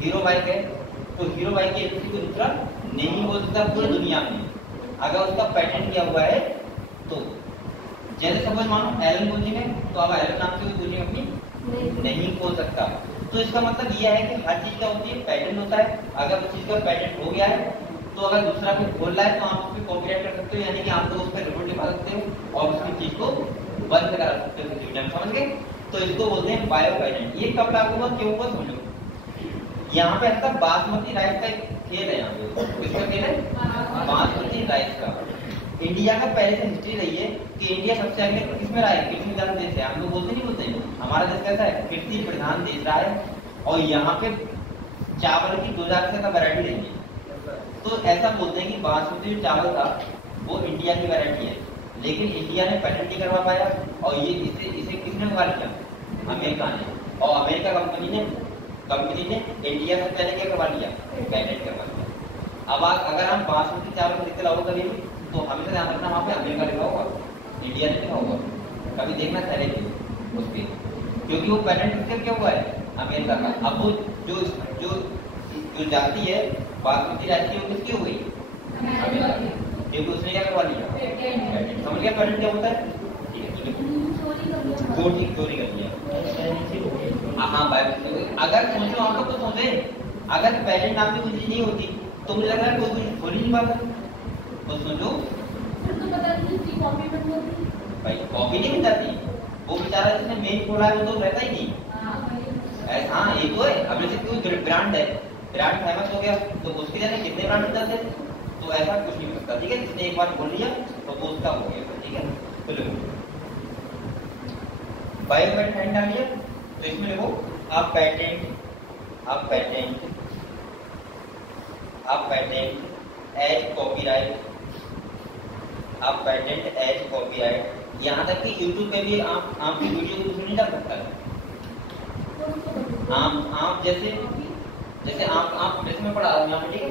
हीरो बाइक है तो हीरो बाइक की एजेंसी को दूसरा नहीं हो सकता पूरी दुनिया में अगर उसका पेटेंट किया हुआ है तो। जैसे सपोज मानो एलन गोजी में, तो अब एलन नाम से गोजी अपनी नहीं खोल सकता। तो इसका मतलब यह है कि हर चीज का होती है पेटेंट होता है। अगर उस चीज का पेटेंट हो गया है तो अगर दूसरा कोई खोल रहा है तो आप उस पर कॉपीराइट कर सकते हो, यानी कि आप लोग उस पर रिपोर्ट लिखा सकते हो और उसकी चीज को बंद करा सकते हो। समझ गए? तो इसको बोलते हैं बायो पेटेंट। ये कब लागू हुआ, क्यों हुआ, समझो। यहाँ पे ऐसा बासमती राइस का एक खेल है। यहाँ पे किसका खेल है? बासमती राइस का। इंडिया का पहले से हिस्ट्री रही है कि इंडिया सबसे आगे किसमें रहा है? कृषि प्रधान देश है। हम लोग बोलते नहीं बोलते, हमारा देश कैसा है? कृषि प्रधान देश रहा है। और यहाँ पे चावल की 2000 से का वैरायटी रही है। तो ऐसा बोलते हैं कि बासमती जो चावल था वो इंडिया की वैरायटी है, लेकिन इंडिया ने पेटेंट नहीं करवा पाया। और ये इसे किसने करवा लिया? अमेरिका ने। और अमेरिका कंपनी ने इंडिया से पहले क्या करवा लिया? पेटेंट करवा लिया। अब अगर हम बासमती चावल लिख के लाओ कभी भी, तो हमेशा ध्यान रखना वहाँ पे अमेरिका लिखा होगा, इंडिया ने लिखा होगा। कभी देखना पहले उस पर, क्योंकि वो पेटेंट किसके क्या हुआ है? अमेरिका का। अब वो जो जो जो जाती है बासमती राइस की, वो किसकी हो गई? अमेरिका की। क्योंकि उसने क्या करवा लिया? पेटेंट। समझ गया पेटेंट क्या होता है? चोरी कर लिया। हाँ, अगर सोचो, आप लोग तो सोचे, अगर पेटेंट नाम की कोई चीज नहीं होती तो मुझे लग रहा है कोई कुछ खोल ही नहीं पाता। तो सोचो भाई, कॉपी नहीं मिल जाती। वो बेचारा जिसने मेन खोला है वो तो रहता ही नहीं। हाँ, ये तो है। अब जैसे कोई ब्रांड है, ब्रांड फेमस हो गया तो उसके जगह कितने ब्रांड मिल जाते? तो ऐसा कुछ नहीं सकता। ठीक है, जिसने एक बार बोल लिया तो वो उसका हो गया। ठीक है, चलो बायो पेटेंट डालिए। तो इसमें लिखो आप पेटेंट एज कॉपीराइट, आप पेटेंट एज कॉपीराइट। यहाँ तक कि YouTube पे भी आपकी वीडियो को नहीं डाल सकता है। आप जैसे जैसे मैं पढ़ा रहा हूँ यहाँ पे, ठीक है,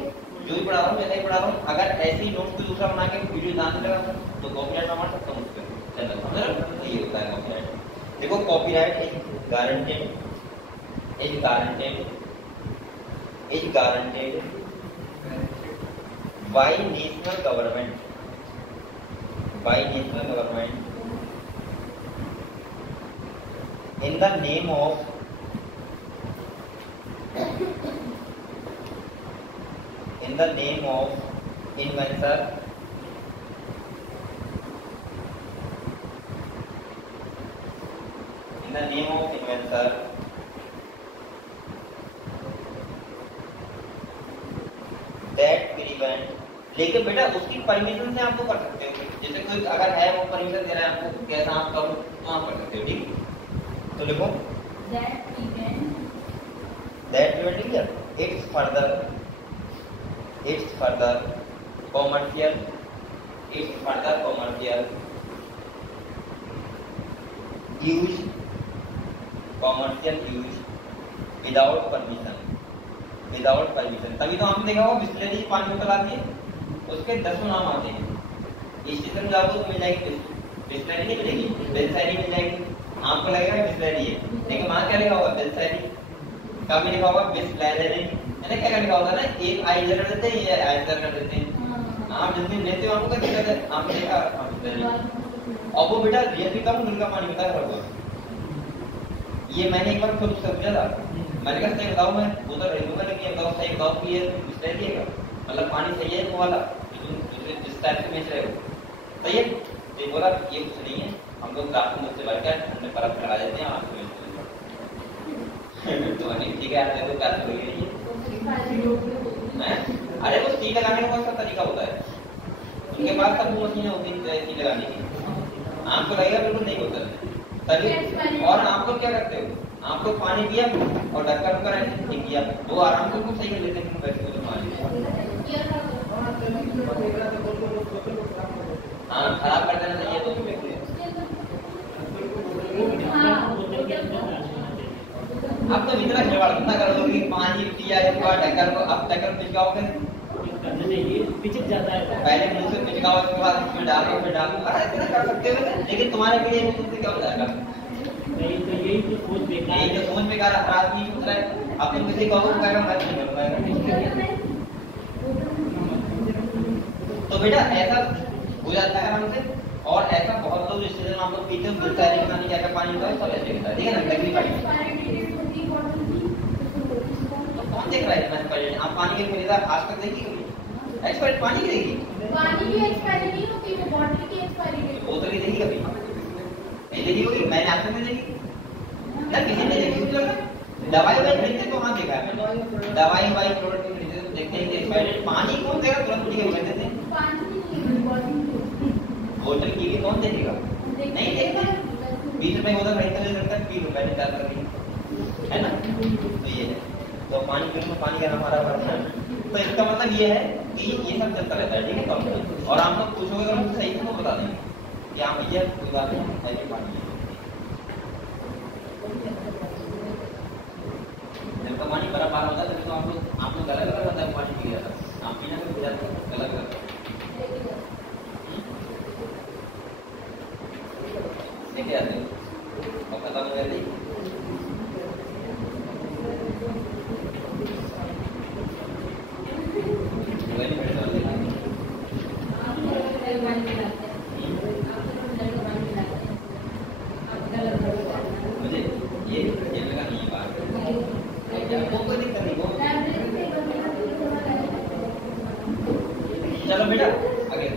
जो भी पढ़ा रहा हूँ वैसा ही पढ़ा रहा हूँ। अगर ऐसे ही नोट कोई दूसरा बना के वीडियो डालने लगा तो कॉपीराइट मार सकता हूँ उस पर। तो ये होता है कॉपीराइट। देखो, copyright is guaranteed bye national government in the name of inventor that prevent। लेकिन बेटा उसकी परमिशन से आप तो कर सकते हो। जैसे कोई अगर है वो परमिशन दे रहा है आपको कैसा आप करो तो आप कर सकते हो। ठीक, तो लिखो that preventing its further commercial use without permission। तभी तो आपने देखा होगा बिस्लरी 5 बोतल आती है, उसके 10 नाम आते हैं। स्टेशन जाओ तो मिल जाएगी बिस्लरी, नहीं मिलेगी, बिस्लरी मिल जाएगी। आपको लगेगा बिस्लरी है, लेकिन वहाँ क्या लिखा होगा? बिस्लरी। कभी लिखा होगा बिस्लरी, है ना? क्या लिखा होगा ना? एक आई जर कर देते हैं, ये आई जर कर देते हैं। आप जिस दिन लेते हो आपको क्या दिक्कत है? आपने देखा। और वो बेटा रियल भी कम, उनका पानी बता रहा होगा। ये मैंने एक बार खुद उससे पूछा था, मैंने कहा सही बताओ, मैं बोतल रही दूंगा लेकिन बताओ सही बताओ कि ये बिस्लरी है, मतलब पानी सही है वो वाला जिस टाइप से बेच रहे हो, सही है? ये बोला ये कुछ नहीं है, हम लोग रात में मुझसे भरकर हमने बर्फ लगा देते हैं आपको। तो ठीक है, आप देखो क्या अरे वो सी लगाने का कौन सा तरीका होता है? उनके पास सब मशीनें होती है सी लगाने की। आपको लगेगा बिल्कुल नहीं होता तभी। और आप लोग क्या करते हो? आप लोग पानी पिया और ढक्कन कर ठीक किया, वो आराम से कुछ सही कर लेते हैं। हाँ, खराब कर देना चाहिए। तो अब तो इतना जबरदस्त कर दोगे, पानी पिया एक बार ढक्कन को, अब ढक्कन पिचकाओगे पिचक जाता है। पहले मुंह से पिचकाओ, उसके बाद इसमें डालो, फिर डालो। अरे इतना कर सकते हो, लेकिन तुम्हारे लिए मुंह से क्या हो जाएगा? यही तो सोच बेकार आदमी सोच रहा है। अब तुम किसी को कहोगे मैं नहीं करूंगा। तो बेटा ऐसा हो जाता है आराम से। और ऐसा बहुत लोग रिश्तेदार हम लोग पीते हैं दूध का बनाने क्या पानी होता है सब ऐसे होता है, ठीक है ना, लकड़ी पानी। तो कौन देख रहा है इतना एक्सपायरी? आप पानी के खरीदार आज तक देखी कभी एक्सपायरी पानी की देखी? पानी की एक्सपायरी नहीं होती है, बॉटल की एक्सपायरी डेट। बोतल की देखी कभी? नहीं देखी होगी, मैंने आज तक नहीं देखी ना, किसी ने देखी होगी? दवाई वाई खरीदते तो हाँ देखा है, दवाई वाई प्रोडक्ट खरीदते तो देखते हैं कि एक्सपायरी। पानी कौन देगा तुरंत उठी के कहते थे बोतल की भी कौन देखेगा? नहीं देखता। 20 रुपए बोतल खरीदता ले सकता है, 20 रुपए निकाल कर है ना। तो ये है, तो पानी पीने में पानी का नाम हरा भरा है। तो इसका मतलब ये है कि ये सब चलता रहता है, ठीक है। और आप लोग पूछोगे अगर हम सही से तो बता देंगे कि हाँ भैया कोई बात नहीं है पानी है। जब का पानी बड़ा पार होता है तो आप लोग गलत गलत होता है पानी पी रहा था, आप पीना भी गलत गलत देखे आते और खत्म हो गया। मुझे ये लगा नहीं बात वो कोई दिक्कत नहीं वो। चलो बेटा आगे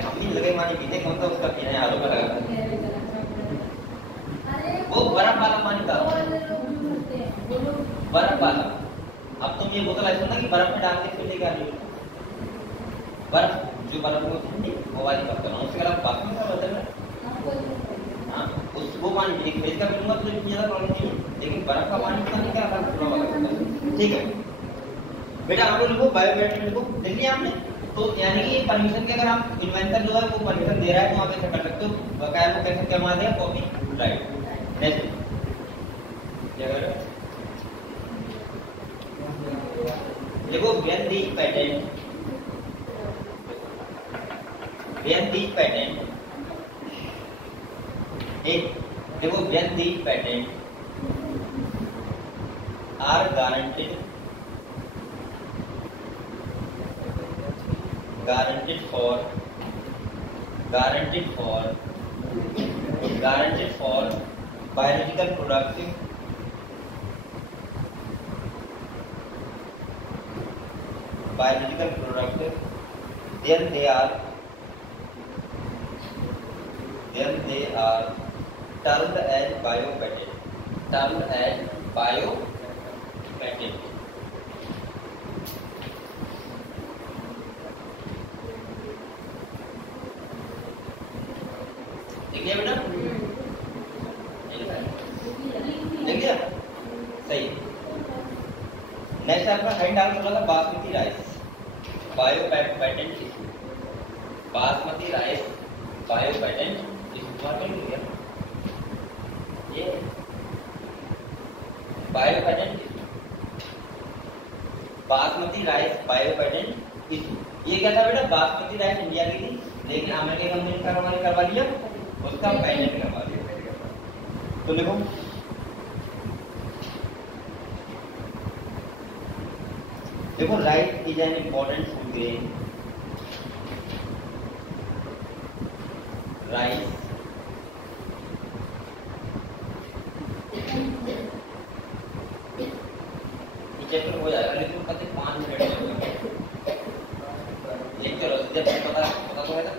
हम भी लगे पानी पीते कौन सा उसका पीना है आलू का लगा वो बर्फ वाला पानी था, बर्फ वाला। अब तुम ये बोतल ऐसा ना कि बर्फ में डाल के फिर लेकर आ रही हो, बर्फ जो बर्फ में ठंडी वो वाली बात कर रहा हूँ। उसके अलावा बाकी क्या बोतल है हाँ वो पानी खरीद कर पीऊंगा तो इतनी ज्यादा प्रॉब्लम नहीं है, लेकिन बर्फ का पानी पता नहीं क्या ठीक है बेटा। आप लोग लिखो बायोमेट्रिक लिखो, लिख लिया आपने? तो यानी कि परमिशन के अगर आप इन्वेंटर जो है वो परमिशन दे रहा है तो आप ऐसा कर सकते हो, बकाया को कैसे क्या मार दिया कॉपी राइट। नेक्स्ट देखो when these patent देखो when these patent are guaranteed for biological products then they are termed as biopatent लिख लिया बेटा? लिख लिया सही। नेक्स्ट आपका हेड डाल थोड़ा सा basmati rice biopatent issue, basmati rice biopatent issue market हो गया ये biopatent issue, basmati rice biopatent issue. ये क्या था बेटा? बासमती राइस इंडिया की थी लेकिन अमेरिका कंपनी ने करवा लिया, उसका पेटेंट करवा लिया। तो लिखो देखो rice is an important food grain, rice chapter हो जाएगा लेकिन कभी 5 मिनट में लिख करो जब पता तो है तब।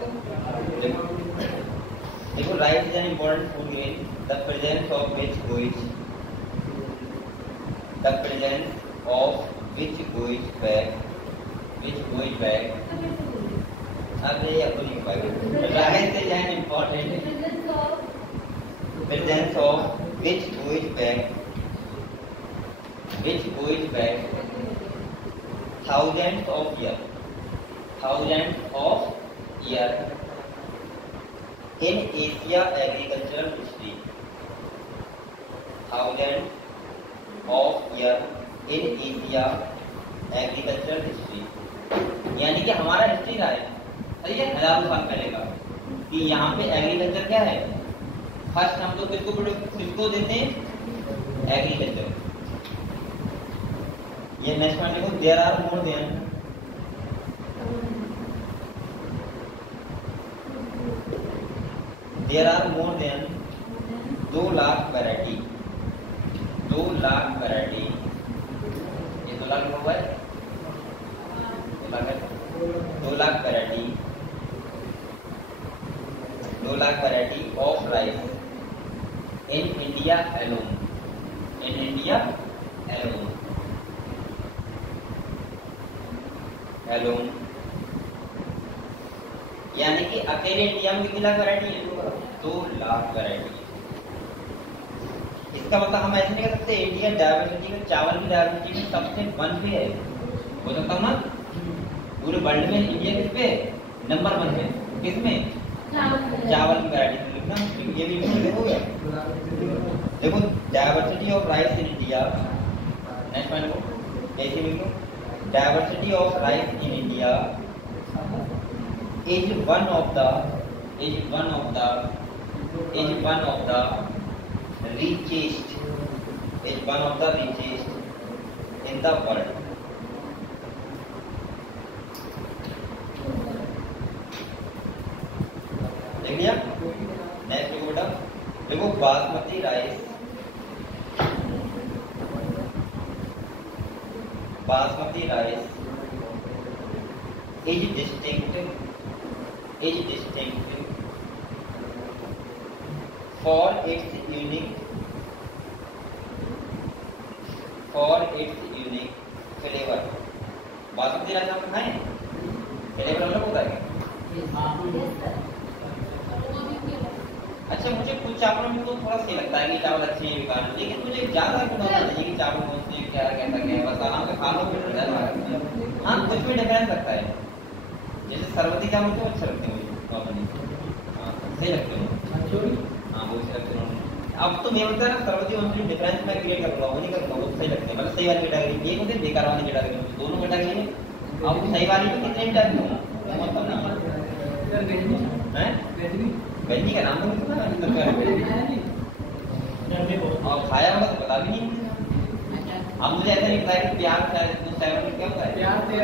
देखो rice is an important food grain the presence of which goes back अरे अब तो नहीं पाएगा। Rice is an important presence of which goes back thousands of years in Asia agricultural history, thousands of years in Asia agricultural history, यानी कि हमारा history रहा है सही है हजारों साल पहले का कि यहाँ पे एग्रीकल्चर क्या है। फर्स्ट हम लोग किसको देते हैं एग्रीकल्चर, ये नेक्स्ट वन लिखो, there are more than 2 lakh variety, 2 lakh variety, ये 2 लाख लिखा हुआ है, 2 lakh variety, 2 lakh variety of rice in India alone, in India alone, alone यानी कि अकेले इंडिया में कितनी लाख वैरायटी है? 2 लाख वैरायटी। इसका मतलब हम ऐसे नहीं कर सकते इंडिया डायवर्सिटी में, चावल की डायवर्सिटी में सबसे 1 पे है, हो सकता हूँ ना पूरे वर्ल्ड में इंडिया किस पे नंबर 1 पे, किसमें? चावल की वैरायटी में लिखना, ये भी लिखो गया। देखो diversity of rice in India, next one को ऐसे लिखो, diversity of rice in India is one of the richest in the world। देख लिया? नेक्स्ट देखो बेटा, देखो basmati rice, basmati rice is distinct for its unique flavor। Basmati rice आप खाएं, फ्लेवर अलग होता है। अच्छा मुझे कुछ चावलों में तो थोड़ा सही लगता है कि चावल अच्छे हैं बेकार, लेकिन मुझे ज्यादा पता नहीं कि चावल कौन से क्या कैसा क्या है, बस आराम से खा लो फिर जाना। हाँ कुछ भी डिफरेंस लगता है, जैसे सरबती क्या मुझे अच्छे लगते हैं मुझे, हाँ सही लगते हैं, हाँ वो सही लगते हैं। अब तो मैं बोलता है ना सरबती और डिफरेंस मैं क्रिएट करूँगा, वो नहीं करूँगा, वो सही लगते हैं, मतलब सही वाली कैटेगरी, ये मुझे बेकार वाली कैटेगरी, दोनों कैटेगरी में। अब सही वाली में कितने टाइप में मतलब नहीं है, गंजी का नाम तो और खाया होगा तो पता भी नहीं। अब मुझे ऐसा नहीं पता कि प्यार क्या होता है,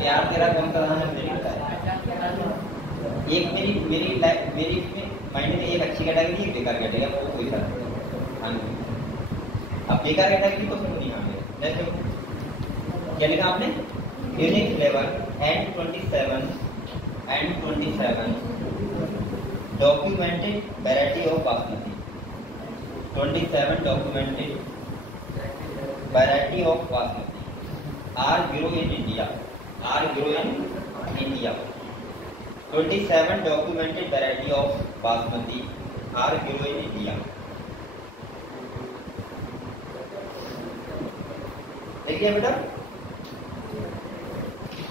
प्यार तेरा कौन सा नाम है मुझे नहीं पता है। एक मेरी माइंड में एक अच्छी कैटेगरी, एक बेकार कैटेगरी, वो कोई सा अब बेकार कैटेगरी तो सुनो नहीं हमें क्या लिखा आपने, unique flavour and 27 documented variety of basmati, 27 documented variety of basmati are grown in India, 27 documented variety of basmati are grown in India। देखिए बेटा,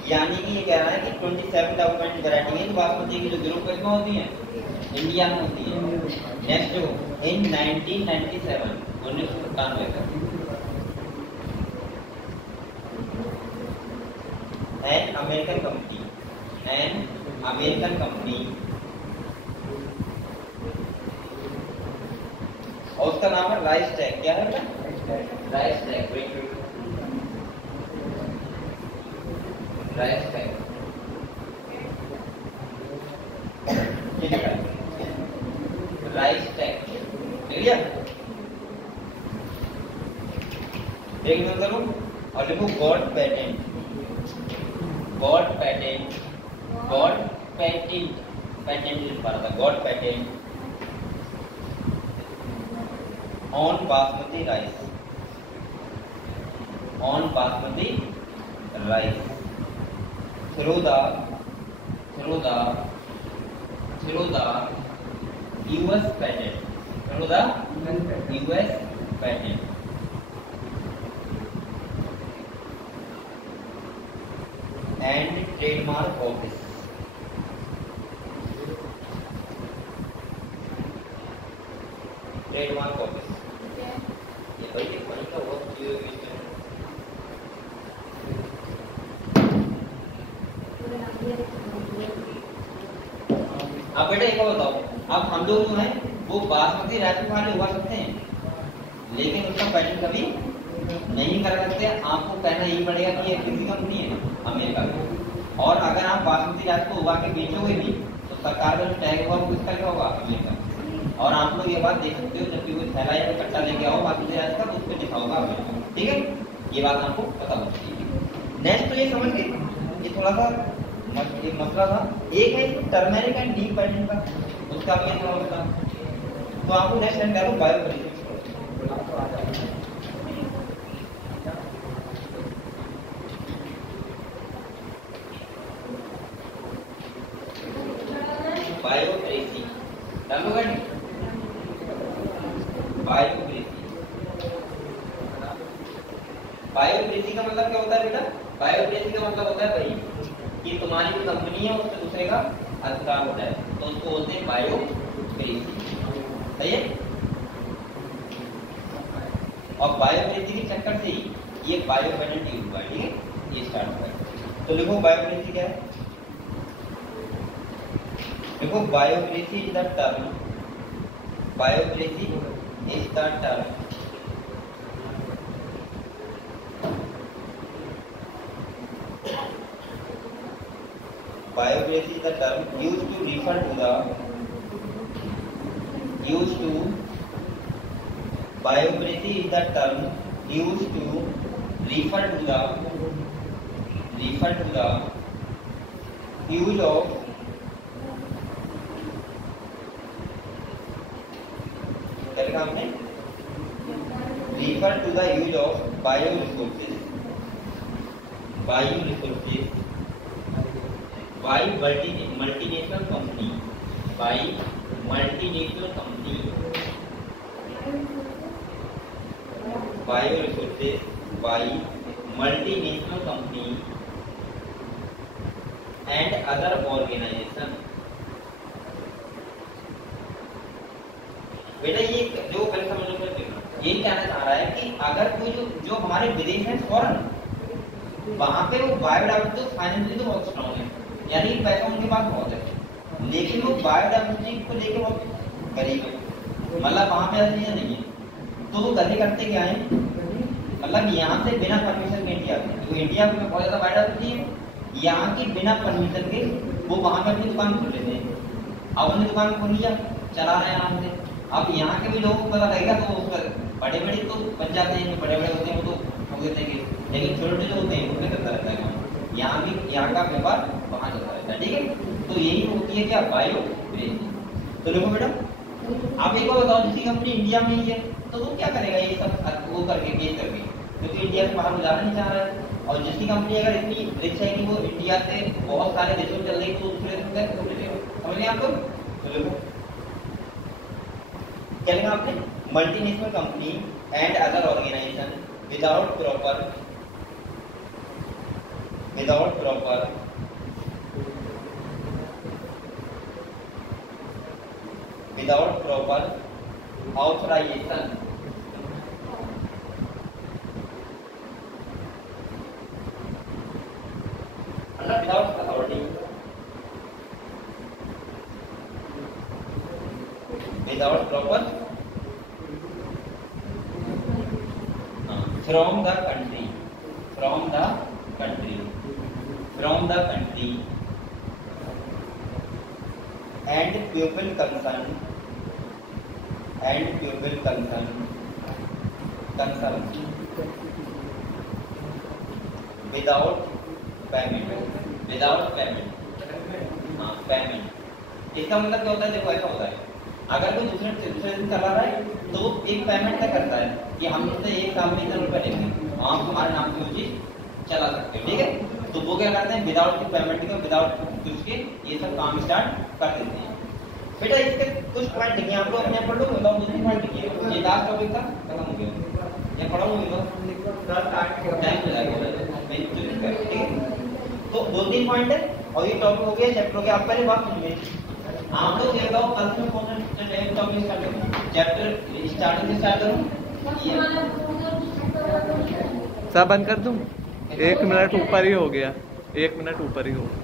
यानी कि ये कह रहा है कि 27 डॉक्यूमेंट वैरायटी है, तो बासमती की जो ग्रुप किसमें होती है, इंडिया में होती है। नेक्स्ट जो इन 1997 1997 का एन अमेरिकन कंपनी और उसका नाम है राइस टैग। क्या है rice tag, rice tag rice tag ठीक है। एक नजर करो और देखो गॉड पेटेंट लिख पा रहा था, God patent on basmati rice through the US patent, and trademark office, ये बड़ी का वर्क अब बेटा एक बताओ, अब हम लोग जो है वो बासमती राइस वाले उगा सकते हैं, लेकिन उसका पैटर्न कभी नहीं कर सकते, आपको कहना यही पड़ेगा कि ये किसी कंपनी है अमेरिका की। और अगर आप बासमती राइस को उगा के बेचोगे भी तो सरकार का जो टैग होगा वो किसका क्या होगा, अमेरिका। और आप लोग ये बात देख सकते हो, जब भी कोई थैला या कट्टा लेके आओ बासमती राइस का तो उस पर लिखा होगा अमेरिका, ठीक है। ये बात आपको पता होनी चाहिए। नेक्स्ट तो ये समझ गए, ये थोड़ा सा एक मसला था। एक है टर्मेरिक एंड नीम पैटर्न का, उसका भी थोड़ा बता। तो आपको नेक्स्ट टाइम क्या बायो बायोप्रेसी डालोगा नहीं, बायोप्रेसी का मतलब क्या होता है बेटा? बायोप्रेसी का मतलब होता है भाई कि तुम्हारी जो कंपनी है उससे दूसरे का अधिकार होता है, तो उसको बोलते हैं बायोप्रेसी, सही है। और बायोप्रेसी के चक्कर से ही ये बायो पेटेंट यूज हुआ है, ठीक है। ये स्टार्ट हुआ है, तो लिखो बायोप्रेसी क्या है। देखो biopiracy is the term, biopiracy is the term bioplasty is the term used to refer to the bioplasty is the term used to refer to the use of क्या लिखा हमने, refer to the use of bioresources by multinational company, bioresources by multinational company and other organization। बेटा ये जो पहले समझ लो, ये कहना चाह रहा है कि अगर कोई जो हमारे विदेश है फॉरेन, वहां पे वो बायोडाइवर्सिटी फाइनेंशियली तो बहुत स्ट्रॉन्ग है, यानी पैसा उनके पास बहुत है, लेकिन वो बायोडाइवर्सिटी को लेके बहुत गरीब है, मतलब वहां पे ऐसी चीजें नहीं है। तो वो गरीब करते क्या है, मतलब यहाँ से बिना परमिशन के इंडिया में, तो इंडिया में बहुत ज्यादा बायोडाइवर्सिटी है, यहाँ के बिना परमिशन के वो वहां पे अपनी दुकान खोल लेते हैं। अब उन्होंने दुकान खोल लिया, चला रहे हैं आराम से। अब यहाँ के भी लोगों को पता लगेगा तो उसका बड़े बड़े तो बन जाते हैं, जो बड़े बड़े होते हैं वो तो ठोक देते हैं, लेकिन छोटे छोटे जो होते हैं उनमें करता रहता है काम। यहाँ भी यहाँ का व्यापार वहाँ चलता रहता है, ठीक है। तो यही होती है क्या, बायोप्रेसी। तो देखो बेटा आप एक बार बताओ, जिसकी कंपनी इंडिया में ही है तो वो क्या करेगा, ये सब वो करके केस करके, क्योंकि इंडिया से बाहर जाना नहीं चाह रहा है। और जिसकी कंपनी अगर इतनी रिच है कि वो इंडिया से बहुत सारे देशों में चल रही है तो दूसरे देशों में कैसे मिलेगा, समझ लिया आपको। तो देखो क्या लिखा आपने, multinational company and other organization without proper authorization without authority, without proper from the country and people concerned without payment। इसका मतलब क्या होता है, देखो ऐसा होता है, अगर कोई दूसरे दिन चला रहा है तो वो एक पेमेंट तय करता है कि हम इससे एक साल में इतना रुपये लेंगे, आप हमारे नाम से वो चीज चला सकते हो, ठीक है। तो वो क्या करते हैं, विदाउट पेमेंट के, विदाउट कुछ के ये सब काम स्टार्ट कर देते हैं। बेटा इसके कुछ पॉइंट लिखे आप लोग अपने पढ़ लो, बताओ दूसरे पॉइंट लिखिए। ये लास्ट टॉपिक था, खत्म हो गया, ये पढ़ा होगा टाइम लगाएगा, ठीक है। तो 2-3 पॉइंट है और ये टॉपिक हो गया चैप्टर हो गया। आप पहले बात सुनिए, आप लोग ये बताओ कल से कौन सा टॉपिक स्टार्ट करूं, चैप्टर स्टार्टिंग से स्टार्ट करूं, सब बंद कर दूं? 1 मिनट ऊपर ही हो गया, 1 मिनट ऊपर ही हो गया।